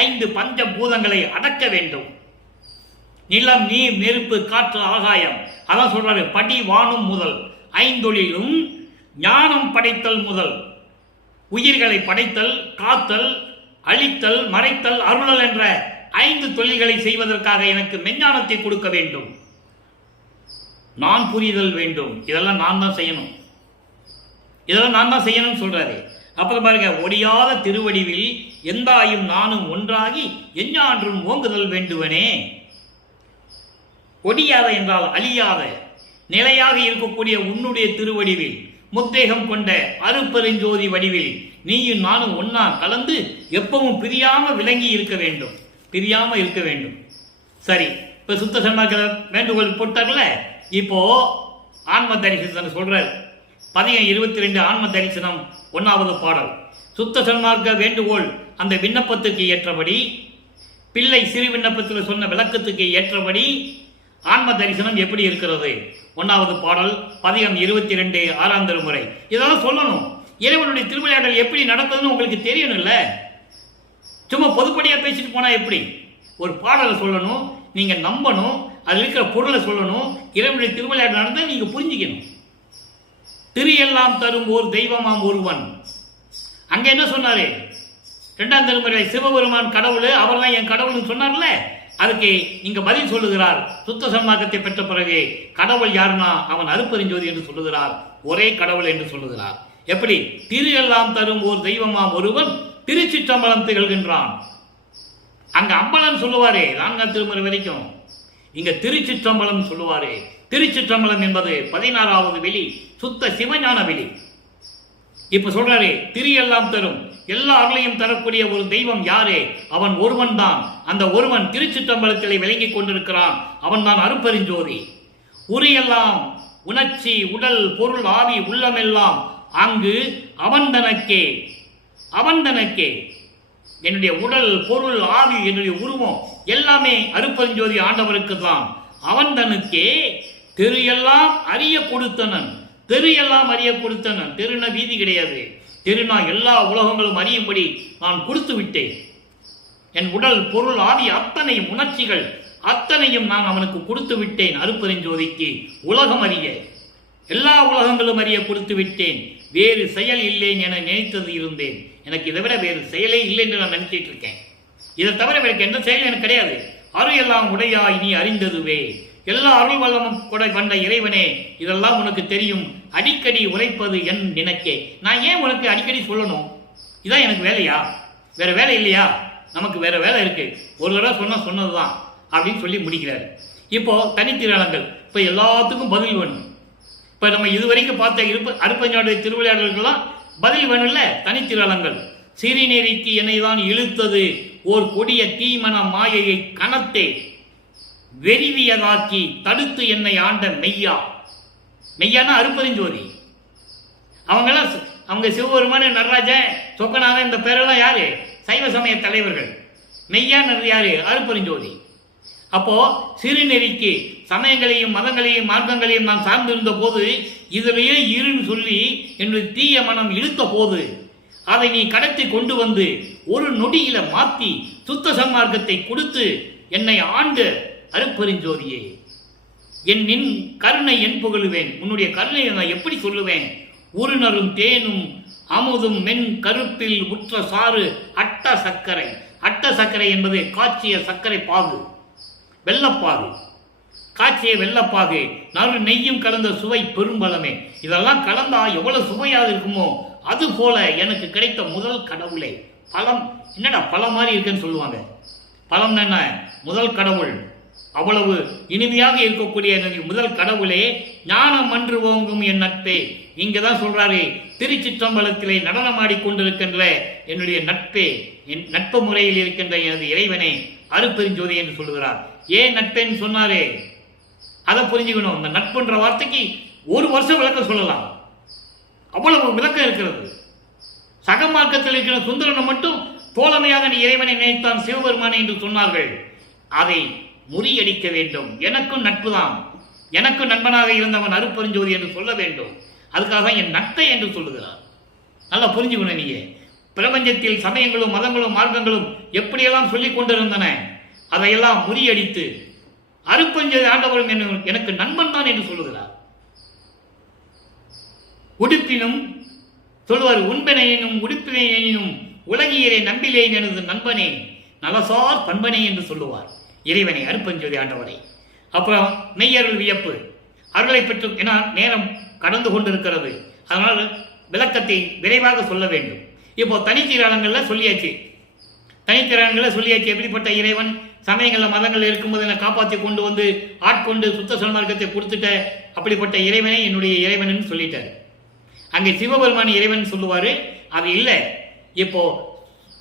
5 பஞ்ச பூதங்களை அடக்க வேண்டும். நிலம், நீர், நெருப்பு, காற்று, ஆகாயம், அதான் சொல்றாரு. படி வானும் முதல் 5 தொழிலும் ஞானம் படைத்தல் முதல், உயிர்களை படைத்தல், காத்தல், அழித்தல், மறைத்தல், அருளல் என்ற 5 தொழில்களை செய்வதற்காக எனக்கு மெஞ்ஞானத்தை கொடுக்க வேண்டும். நான் புரிதல் வேண்டும். இதெல்லாம் நான் தான் செய்யணும், இதெல்லாம் நான் தான் செய்யணும்னு சொல்றாரு. அப்புறம் பாருங்க, ஒடியாத திருவடிவில் எந்தாயும் நானும் ஒன்றாகி எஞ்ஞான்றும் ஓங்குதல் வேண்டுவனே. ஒடியாத என்றால் அழியாத, நிலையாக இருக்கக்கூடிய உன்னுடைய திருவடிவில், முத்தேகம் கொண்ட அருட்பெருஞ்சோதி வடிவில் நீயும் நானும் ஒன்னா கலந்து எப்பவும் பிரியாம விளங்கி இருக்க வேண்டும், பிரியாம இருக்க வேண்டும். சரி, இப்ப சுத்த சன்மார்க்க வேண்டுகோள் போட்டார்ல. இப்போ ஆன்ம தரிசனம் சொல்றாரு. பதிகம் 22 ஆன்ம தரிசனம் 1வது பாடல். சுத்த சன்மார்க்க வேண்டுகோள் அந்த விண்ணப்பத்துக்கு ஏற்றபடி, பிள்ளை சிறு விண்ணப்பத்தில் சொன்ன விளக்கத்துக்கு ஏற்றபடி ஆன்ம தரிசனம் எப்படி இருக்கிறது? 1வது பாடல், பதிகம் 22 6ஆம் திருமுறை. இதெல்லாம் சொல்லணும். இறைவனுடைய திருவிளையாடல் எப்படி நடக்குதுன்னு உங்களுக்கு தெரியணும் இல்ல? சும்மா பொதுப்படியா பேசிட்டு போனா எப்படி? ஒரு பாடலை சொல்லணும், நீங்க நம்பணும், அதில் இருக்கிற பொருளை சொல்லணும். இறைவனுடைய திருவிளையாடல் நடந்தால் நீங்க புரிஞ்சுக்கணும். திரு எல்லாம் தரும் ஓர் தெய்வமாம் ஒருவன். அங்க என்ன சொன்னாரு? 2ஆம் திருமுறை சிவபெருமான் கடவுள், அவர் தான் என் கடவுள்னு சொன்னார்ல. அதுக்கு இங்க பதில் சொல்லுகிறார். சுத்த சன்மார்க்கத்தை பெற்ற பிறகு கடவுள் யாருன்னா அவன் அருட்பெருஞ்சோதி என்று சொல்லுகிறார், ஒரே கடவுள் என்று சொல்லுகிறார். எப்படி? திரு எல்லாம் தரும் ஓர் தெய்வமாம் ஒருவன் திருச்சிற்றம்பலம் திகழ்கின்றான். அங்க அம்பலம் சொல்லுவாரே 4ஆம் திருமுறை வரைக்கும், இங்க திருச்சிற்றம்பலம் சொல்லுவாரே. திருச்சிற்றம்பலம் என்பது 16வது வெளி, சுத்த சிவஞான வெளி. இப்ப சொல்றாரு, திரு எல்லாம் தரும், எல்லா அருளையும் தரக்கூடிய ஒரு தெய்வம் யாரே? அவன் ஒருவன் தான். அந்த ஒருவன் திருச்சிற்றம்பலத்திலே விளங்கிக் கொண்டிருக்கிறான். அவன் தான் அருட்பெருஞ்சோதி. உரியெல்லாம் உணர்ச்சி, உடல், பொருள், ஆவி, உள்ளமெல்லாம் அங்கு அவன்தனக்கே, அவன்தனக்கே. என்னுடைய உடல், பொருள், ஆவி, என்னுடைய உருவம் எல்லாமே அருட்பெருஞ்சோதி ஆண்டவருக்கு தான். அவன் தனுக்கே தெரு எல்லாம் அறிய கொடுத்தனன். தெரு எல்லாம் அறிய கொடுத்தனன். தெருனா வீதி கிடையாது. தெருனா எல்லா உலகங்களும் அறியும்படி நான் கொடுத்து விட்டேன். என் உடல் பொருள் ஆதி அத்தனையும் உணர்ச்சிகள் அத்தனையும் நான் அவனுக்கு கொடுத்து விட்டேன். அருட்பெருஞ்சோதிக்கு உலகம் அறிய எல்லா உலகங்களும் அறிய கொடுத்து விட்டேன். வேறு செயல் இல்லைன்னு என நினைத்தது இருந்தேன். எனக்கு இதை விட வேறு செயலே இல்லை என்று நான் நினைச்சிட்டு இருக்கேன். இதை தவிர எனக்கு எந்த செயலும் எனக்கு கிடையாது. அருள் எல்லாம் உடையா இனி அறிந்ததுவே. எல்லா அருள் வல்லமும் கூட வந்த இறைவனே, இதெல்லாம் உனக்கு தெரியும். அடிக்கடி உரைப்பது என் நினைக்கே. நான் ஏன் உனக்கு அடிக்கடி சொல்லணும்? இதான் எனக்கு வேலையா? வேற வேலை இல்லையா? நமக்கு வேற வேலை இருக்கு. ஒரு தடவை சொன்னதுதான் அப்படின்னு சொல்லி முடிக்கிறாரு. இப்போ தனித்திருளங்கள். இப்போ எல்லாத்துக்கும் பதில் வேணும். இப்போ நம்ம இதுவரைக்கும் பார்த்த அருட்பெருஞ்சோதி திருவிளையாடல்கள்லாம் பதில் வேணும்ல. தனித்திருளங்கள். சிறிநெறிக்கு என்னை தான் இழுத்தது ஓர் கொடிய தீமன மாயையை கணத்தே வெறிவியதாக்கி தடுத்து என்னை ஆண்ட மெய்யா. மெய்யானா அருட்பெருஞ்சோதி. அவங்க சிவபெருமான, நடராஜன், சொக்கநாதன், இந்த பேரெல்லாம் யாரு? சைவ சமய தலைவர்கள். மெய்யானது யாரு? அருட்பெருஞ்சோதி. அப்போ சிறுநெறிக்கு சமயங்களையும் மதங்களையும் மார்க்கங்களையும் நான் சார்ந்திருந்த போது இதிலேயே இருன்னு சொல்லி என்னுடைய தீய மனம் இழுத்த போது அதை நீ கடத்தி கொண்டு வந்து ஒரு நொடியில மாத்தி சுத்த சன்மார்க்கத்தை கொடுத்து என்னை ஆண்டு அருட்பெருஞ்சோதியே, நின் கருணை என் புகழுவேன். உன்னுடைய கருணை நான் எப்படி சொல்லுவேன்? உருணரும் தேனும் அமுதும் மென் கருப்பில் உற்ற சாறு அட்ட சர்க்கரை. அட்ட சர்க்கரை என்பது காய்ச்சிய சர்க்கரை பாகு, வெள்ளப்பாகு. காய்ச்சிய வெள்ளப்பாகு, நறு நெய்யும் கலந்த சுவை பெரும்பலமே. இதெல்லாம் கலந்தா எவ்வளவு சுவையாக இருக்குமோ அது போல எனக்கு கிடைத்த முதல் கடவுளே. பழம் என்னடா பழம் மாதிரி இருக்குன்னு சொல்லுவாங்க. பழம் என்ன? முதல் கடவுள். அவ்வளவு இனிமையாக இருக்கக்கூடிய முதல் கடவுளே, ஞானம் அன்று ஓங்கும் என் நட்பே. இங்கதான் சொல்றாரு, திருச்சிற்றம்பலத்திலே நடனமாடி கொண்டிருக்கின்ற என்னுடைய நட்பே, என் நட்பு முறையில் இருக்கின்ற எனது இறைவனே அருட்பெருஞ்சோதி என்று சொல்லுகிறார். ஏன் நட்பேன்னு சொன்னாரே அதை புரிஞ்சுக்கணும். இந்த நட்புன்ற வார்த்தைக்கு ஒரு வருஷம் விளக்கம் சொல்லலாம். அவ்வளவு விளக்கம் இருக்கிறது. சக மார்க்கத்தில் இருக்கிற சுந்தரனை மட்டும் தோழமையாக நீ இறைவனை நினைத்தான் சிவபெருமானே என்று சொன்னார்கள். அதை முறியடிக்க வேண்டும். எனக்கும் நட்பு தான், எனக்கும் நண்பனாக இருந்தவன் அருட்பெருஞ்சோதி என்று சொல்ல வேண்டும். அதுக்காக என் நட்பை என்று சொல்லுகிறார். நல்லா புரிஞ்சுக்கணும். நீங்க பிரபஞ்சத்தில் சமயங்களும் மதங்களும் மார்க்கங்களும் எப்படியெல்லாம் சொல்லிக் கொண்டிருந்தன, அதையெல்லாம் முறியடித்து அருட்பெருஞ்சோதி ஆண்டவரும் எனக்கு நண்பன் தான் என்று சொல்லுகிறார். உடுப்பினும் சொல்லுவார், உண்பனையினும் உடுப்பினையினும் உலகியரை நம்பிலேன் எனது நண்பனே நலசார் பண்பனே என்று சொல்லுவார் இறைவனை, அருட்பெருஞ்சோதி ஆண்டவரை. அப்புறம் மெய்யருள் வியப்பு, அருளை பெற்று என நேரம் கடந்து கொண்டிருக்கிறது. அதனால் விளக்கத்தை விரைவாக சொல்ல வேண்டும். இப்போ தனித்திராளங்கள்ல சொல்லியாச்சு. எப்படிப்பட்ட இறைவன், சமயங்கள்ல மதங்கள் இருக்கும்போது என்னை காப்பாற்றி கொண்டு வந்து ஆட்கொண்டு சுத்த சன்மார்க்கத்தை கொடுத்துட்ட அப்படிப்பட்ட இறைவனை என்னுடைய இறைவன் சொல்லிட்டாரு. அங்கே சிவபெருமான இறைவன் சொல்லுவாரு. அது இல்லை, இப்போ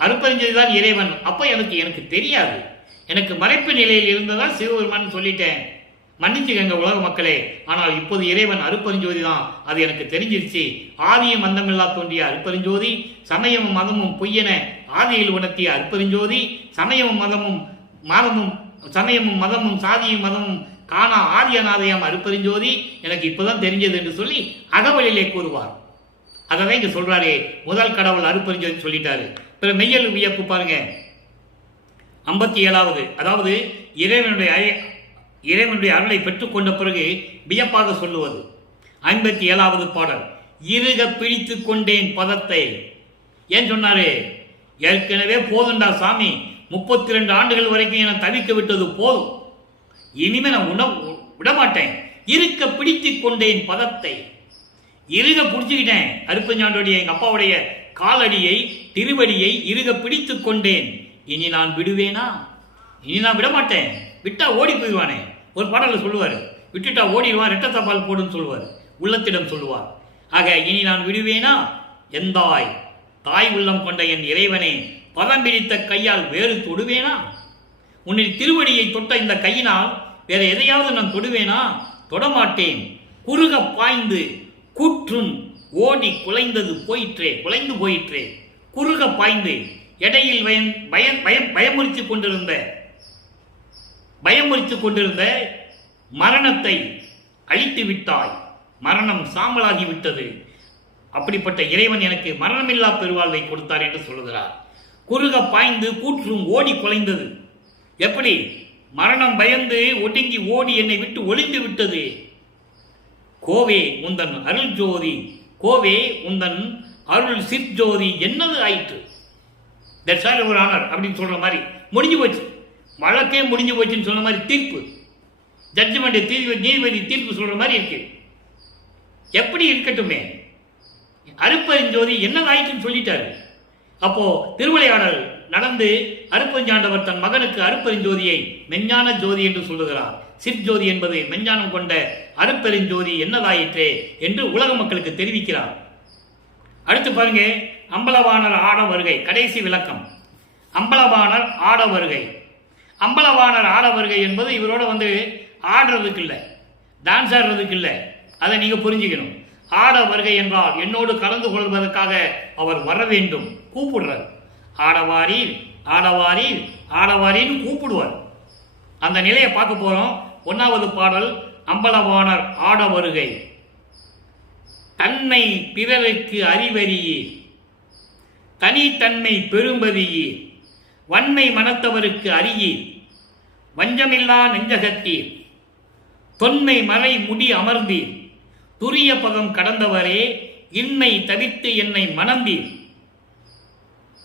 அருட்பெருஞ்சோதி தான் இறைவன். அப்போ எனக்கு தெரியாது, எனக்கு மறைப்பு நிலையில் இருந்ததால் சிவபெருமான் சொல்லிட்டேன், மன்னிச்சுக்கங்க உலக மக்களே. ஆனால் இப்போது இறைவன் அருட்பெருஞ்சோதி தான், அது எனக்கு தெரிஞ்சிருச்சு. ஆதியும் மந்தமில்லா தோன்றிய அருட்பெருஞ்சோதி, சமயமும் மதமும் பொய்யென ஆதியில் உணர்த்திய அருட்பெருஞ்சோதி, சமயமும் மதமும் சாதியும் மதமும் காணா ஆதி அநாதையாம் அருட்பெருஞ்சோதி எனக்கு இப்பதான் தெரிஞ்சது என்று சொல்லி அகவலிலே கூறுவார். அதான் இங்க சொல்றாரு, முதல் கடவுள் அருட்பெருஞ்சோதி சொல்லிட்டாரு. பிறகு மெய்யல் வியப்பு பாருங்க, 57வது. அதாவது இறைவனுடைய அருளை பெற்றுக்கொண்ட பிறகு வியப்பாக சொல்லுவது. 57வது பாடல், இருக பிடித்து கொண்டேன் பதத்தை. ஏன் சொன்னாரு? ஏற்கனவே போதுண்டா சாமி, 32 ஆண்டுகள் வரைக்கும் என தவிக்க விட்டது போதும், இனிமே நான் விடமாட்டேன். இருக்க பிடித்து கொண்டேன் பதத்தை. இருக பிடிச்சுக்கிட்டேன். அருட்பெருஞ்சோதியுடைய எங்க அப்பாவுடைய காலடியை, திருவடியை இருக பிடித்து கொண்டேன். இனி நான் விடுவேனா? இனி நான் விடமாட்டேன். விட்டா ஓடி போயிடுவானே. ஒரு பாடல சொல்லுவார், விட்டுட்டா ஓடிடுவான், ரெட்டத்தப்பால் போடுன்னு சொல்லுவார், உள்ளத்திடம் சொல்லுவார். ஆக இனி நான் விடுவேனா? எந்தாய் தாய் உள்ளம் கொண்ட என் இறைவனே, பதம் பிடித்த கையால் வேறு தொடுவேனா? உன்னின் திருவடியை தொட்ட இந்த கையினால் வேற எதையாவது நான் தொடுவேனா? தொடமாட்டேன். குறுக பாய்ந்து கூற்றும் ஓடி குலைந்து போயிற்றே. குறுக பாய்ந்து எடையில் பயமுறித்துக் கொண்டிருந்த மரணத்தை அழித்து விட்டாய், மரணம் சாம்பலாகி விட்டது. அப்படிப்பட்ட இறைவன் எனக்கு மரணமில்லா பெருவாழ்வை கொடுத்தார் என்று சொல்லுகிறார். குறுக பாய்ந்து கூற்றும் ஓடி குலைந்தது. எப்படி? மரணம் பயந்து ஒடுங்கி ஓடி என்னை விட்டு ஒளிந்து விட்டது. கோவே உந்தன் அருள் ஜோதி, கோவே உந்தன் அருள் சிற்ஜோதி என்னது ஆயிற்று. தட்ஸ் ஆல் யுவர் ஆனர் அப்படின்னு சொல்ற மாதிரி முடிஞ்சு போச்சு, வழக்கே முடிஞ்சு போச்சுன்னு சொன்ன மாதிரி தீர்ப்பு, ஜட்ஜ்மெண்ட் நீதிபதி தீர்ப்பு சொல்ற மாதிரி இருக்கு. எப்படி இருக்கட்டுமே, அருட்பெருஞ்சோதி என்னதாயிற்றுன்னு சொல்லிட்டாரு. அப்போ திருவிளையாடல் நடந்து அருட்பெருஞ்சாண்டவர் தன் மகனுக்கு அருட்பெருஞ்சோதியை மெஞ்ஞான ஜோதி என்று சொல்லுகிறார். சிற்ஜோதி என்பது மெஞ்ஞானம் கொண்ட அருட்பெருஞ்சோதி என்னதாயிற்றே என்று உலக மக்களுக்கு தெரிவிக்கிறார். அடுத்து பாருங்க, அம்பலவாணர் ஆட வருகை. கடைசி விளக்கம், அம்பலவாணர் ஆட வருகை. அம்பலவாணர் ஆட வருகை என்பது இவரோட ஆடுறதுக்கு இல்லை, டான்ஸ் ஆடுறதுக்கு இல்லை. அதை நீங்க புரிஞ்சுக்கணும். ஆட வருகை என்றால் என்னோடு கலந்து கொள்வதற்காக அவர் வர வேண்டும், கூப்பிடுறார். ஆடவாரீர் ஆடவாரீர் ஆடவாரின்னு கூப்பிடுவார். அந்த நிலையை பார்க்க போறோம். 1வது பாடல் அம்பலவாணர் ஆட வருகை. தன்னை பிறருக்கு அறிவறியே, தனித்தன்மை பெரும்பதியே, வன்மை மனத்தவருக்கு அறியீர், வஞ்சமில்லா நெஞ்சகத்தீர், தொன்மை மறை முடி அமர்ந்தீர், துரிய பதம் கடந்தவரே, இன்மை தவித்து என்னை மணந்தீர்.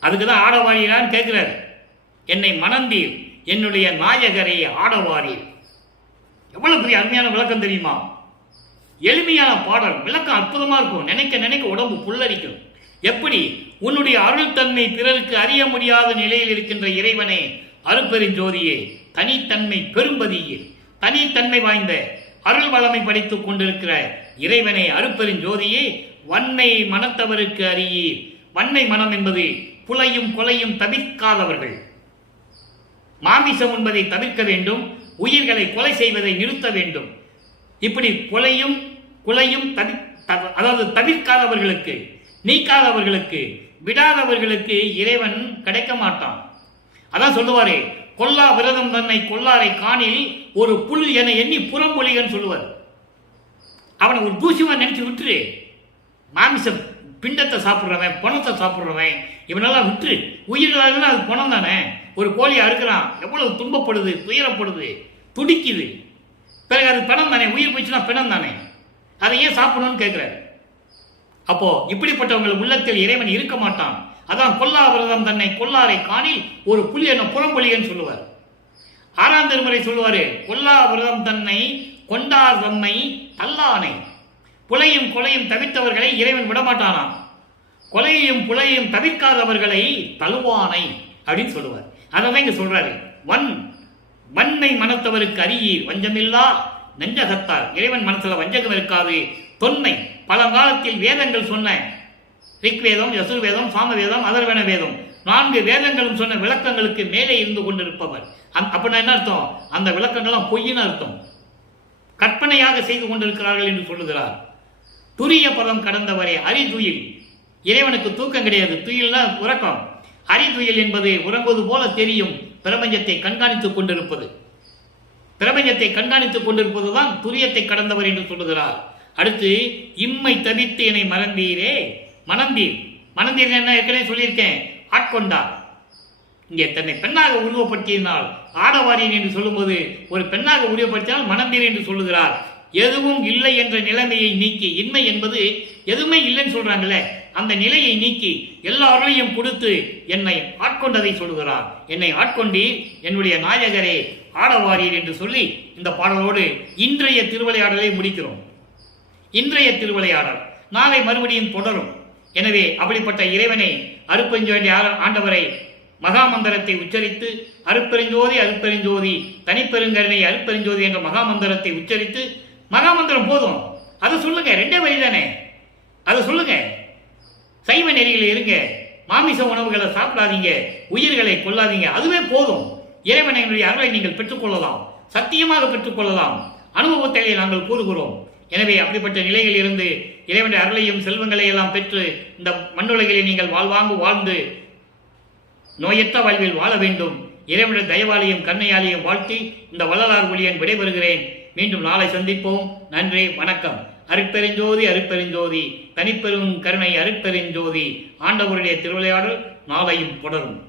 அதுக்குதான் ஆடவாரியான்னு கேட்கிறார். என்னை மணந்தீர், என்னுடைய நாயகரை ஆடவாரீர். எவ்வளவு பெரிய அருமையான விளக்கம் தெரியுமா? எளிமையான பாடல், விளக்கம் அற்புதமா இருக்கும். நினைக்க நினைக்க உடம்பு புல்லரிக்கும். எப்படி? உன்னுடைய அருள் தன்மை பிறருக்கு அறிய முடியாத நிலையில் இருக்கின்ற இறைவனே, அருட்பெருஞ்சோதியே, தனித்தன்மை பெரும்பதியே, தனித்தன்மை வாய்ந்த அருள் வளமை படித்துக் கொண்டிருக்கிற இறைவனே, அருட்பெருஞ்சோதியே, வன்மை மனத்தவருக்கு அறியீர். வன்மை மனம் என்பது புலையும் கொலையும் தவிர்க்காதவர்கள். மாமிசம் உண்பதை தவிர்க்க வேண்டும், உயிர்களை கொலை செய்வதை நிறுத்த வேண்டும். இப்படி கொலையும் குலையும் அதாவது தவிர்க்காதவர்களுக்கு, நீக்காதவர்களுக்கு, விடாதவர்களுக்கு இறைவன் கிடைக்க மாட்டான். அதான் சொல்லுவாரே, கொல்லா விரதம் தன்னை கொல்லாரை காணில் ஒரு புல் என எண்ணி புறம்பொழிகன்னு சொல்லுவார். அவனை ஒரு தூசிவன் நினைச்சு விட்டுரு. மாமிசம் பிண்டத்தை சாப்பிட்றவன், பணத்தை சாப்பிட்றவன், இவனெல்லாம் விட்டுரு. உயிர்களாக அது பணம் தானே. ஒரு கோழி அறுக்கிறான், எவ்வளவு துன்பப்படுது, துயரப்படுது, துடிக்குது. பிறகு அது பணம் தானே, உயிர் போயிடுச்சுன்னா பணம் தானே, அதை ஏன் சாப்பிடணும்னு கேட்கிறாரு. அப்போ இப்படிப்பட்டவங்கள் உள்ளத்தில் இறைவன் இருக்க மாட்டான். அதான் கொல்லா விரதம் தன்னை கொல்லாரை காணில் ஒரு புலி என புறம்பொழிகன்னு சொல்லுவார். 6ஆம் திருமுறை சொல்லுவாரு, கொல்லா விரதம் தன்னை கொண்டார் தம்மை தல்லானை. புலையும் கொலையும் தவிர்த்தவர்களை இறைவன் விடமாட்டானாம். கொலையையும் புலையையும் தவிர்க்காதவர்களை தழுவானை அப்படின்னு சொல்லுவார். அதான் இங்க சொல்றாரு, வன்மை மனத்தவருக்கு அறியீர், வஞ்சமில்லா நெஞ்சகத்தார். இறைவன் மனசுல வஞ்சகம் இருக்காது. தொன்மை, பழங்காலத்தில் வேதங்கள் சொன்ன ரிக்வேதம், யசுர்வேதம், சாமவேதம், அதர்வன வேதம், 4 வேதங்களும் சொன்ன விளக்கங்களுக்கு மேலே இருந்து கொண்டிருப்பவர். அப்படின்னா என்ன அர்த்தம்? அந்த விளக்கங்கள்லாம் பொய்ன்னு அர்த்தம். கற்பனையாக செய்து கொண்டிருக்கிறார்கள் என்று சொல்லுகிறார். துரிய பதம் கடந்தவரே, அரிதுயில். இறைவனுக்கு தூக்கம் கிடையாது. துயில்னா உறக்கம். அரிதுயில் என்பது உறங்குவது போல தெரியும். பிரபஞ்சத்தை கண்காணித்துக் கொண்டிருப்பது, பிரபஞ்சத்தை கண்காணித்துக் கொண்டிருப்பதுதான் துரியத்தை கடந்தவர் என்று சொல்லுகிறார். அடுத்து, இம்மை தவித்து என்னை மறந்தீரே, மணந்தீர். மணந்தீர் என்ன ஏற்கனவே சொல்லியிருக்கேன், ஆட்கொண்டார். இங்கே தன்னை பெண்ணாக உருவப்படுத்தினால் ஆடவாரியன் என்று சொல்லும்போது ஒரு பெண்ணாக உருவப்படுத்தினால் மணந்தீர் என்று சொல்லுகிறார். எதுவும் இல்லை என்ற நிலைமையை நீக்கி, இன்மை என்பது எதுவுமே இல்லைன்னு சொல்றாங்களே, அந்த நிலையை நீக்கி எல்லா அருளையும் கொடுத்து என்னை ஆட்கொண்டதை சொல்லுகிறார். என்னை ஆட்கொண்டீர், என்னுடைய நாயகரே ஆடவாரீர் என்று சொல்லி இந்த பாடலோடு இன்றைய திருவிளையாடலை முடிக்கிறோம். இன்றைய திருவிளையாடல் நாளை மறுபடியும் தொடரும். எனவே அப்படிப்பட்ட இறைவனை, அருட்பெருஞ்சோதி ஆண்டவரை மகாமந்திரத்தை உச்சரித்து, அருட்பெருஞ்சோதி அருட்பெருஞ்சோதி தனிப்பெருங்கருணை அருட்பெருஞ்சோதி என்ற மகாமந்திரத்தை உச்சரித்து, மகாமந்திரம் போதும், அதை சொல்லுங்க, 2 வரி தானே, அதை சொல்லுங்க. சைவ நெறியில் இருங்க, மாமிச உணவுகளை சாப்பிடாதீங்க, உயிர்களை கொள்ளாதீங்க, அதுவே போதும். இறைவனுடைய அருளை நீங்கள் பெற்றுக்கொள்ளலாம், சத்தியமாக பெற்றுக்கொள்ளலாம். அனுபவத்தை நாங்கள் கூறுகிறோம். எனவே அப்படிப்பட்ட நிலையில் இருந்து இறைவனுடைய அருளையும் செல்வங்களை எல்லாம் பெற்று இந்த மண்ணுலகிலே நீங்கள் வாழ்ந்து நோயற்ற வாழ்வில் வாழ வேண்டும். இறைவனுடைய தயவாலையும் கண்ணையாலையும் வாழ்த்தி இந்த வள்ளலார் ஒளியன் விடைபெறுகிறேன். மீண்டும் நாளை சந்திப்போம். நன்றி, வணக்கம். அருட்பெருஞ்சோதி அருட்பெருஞ்சோதி, தனிப்பெரும் கருணை அருட்பெருஞ்சோதி. ஆண்டவருடைய திருவிளையாடல் நாளையும் தொடரும்.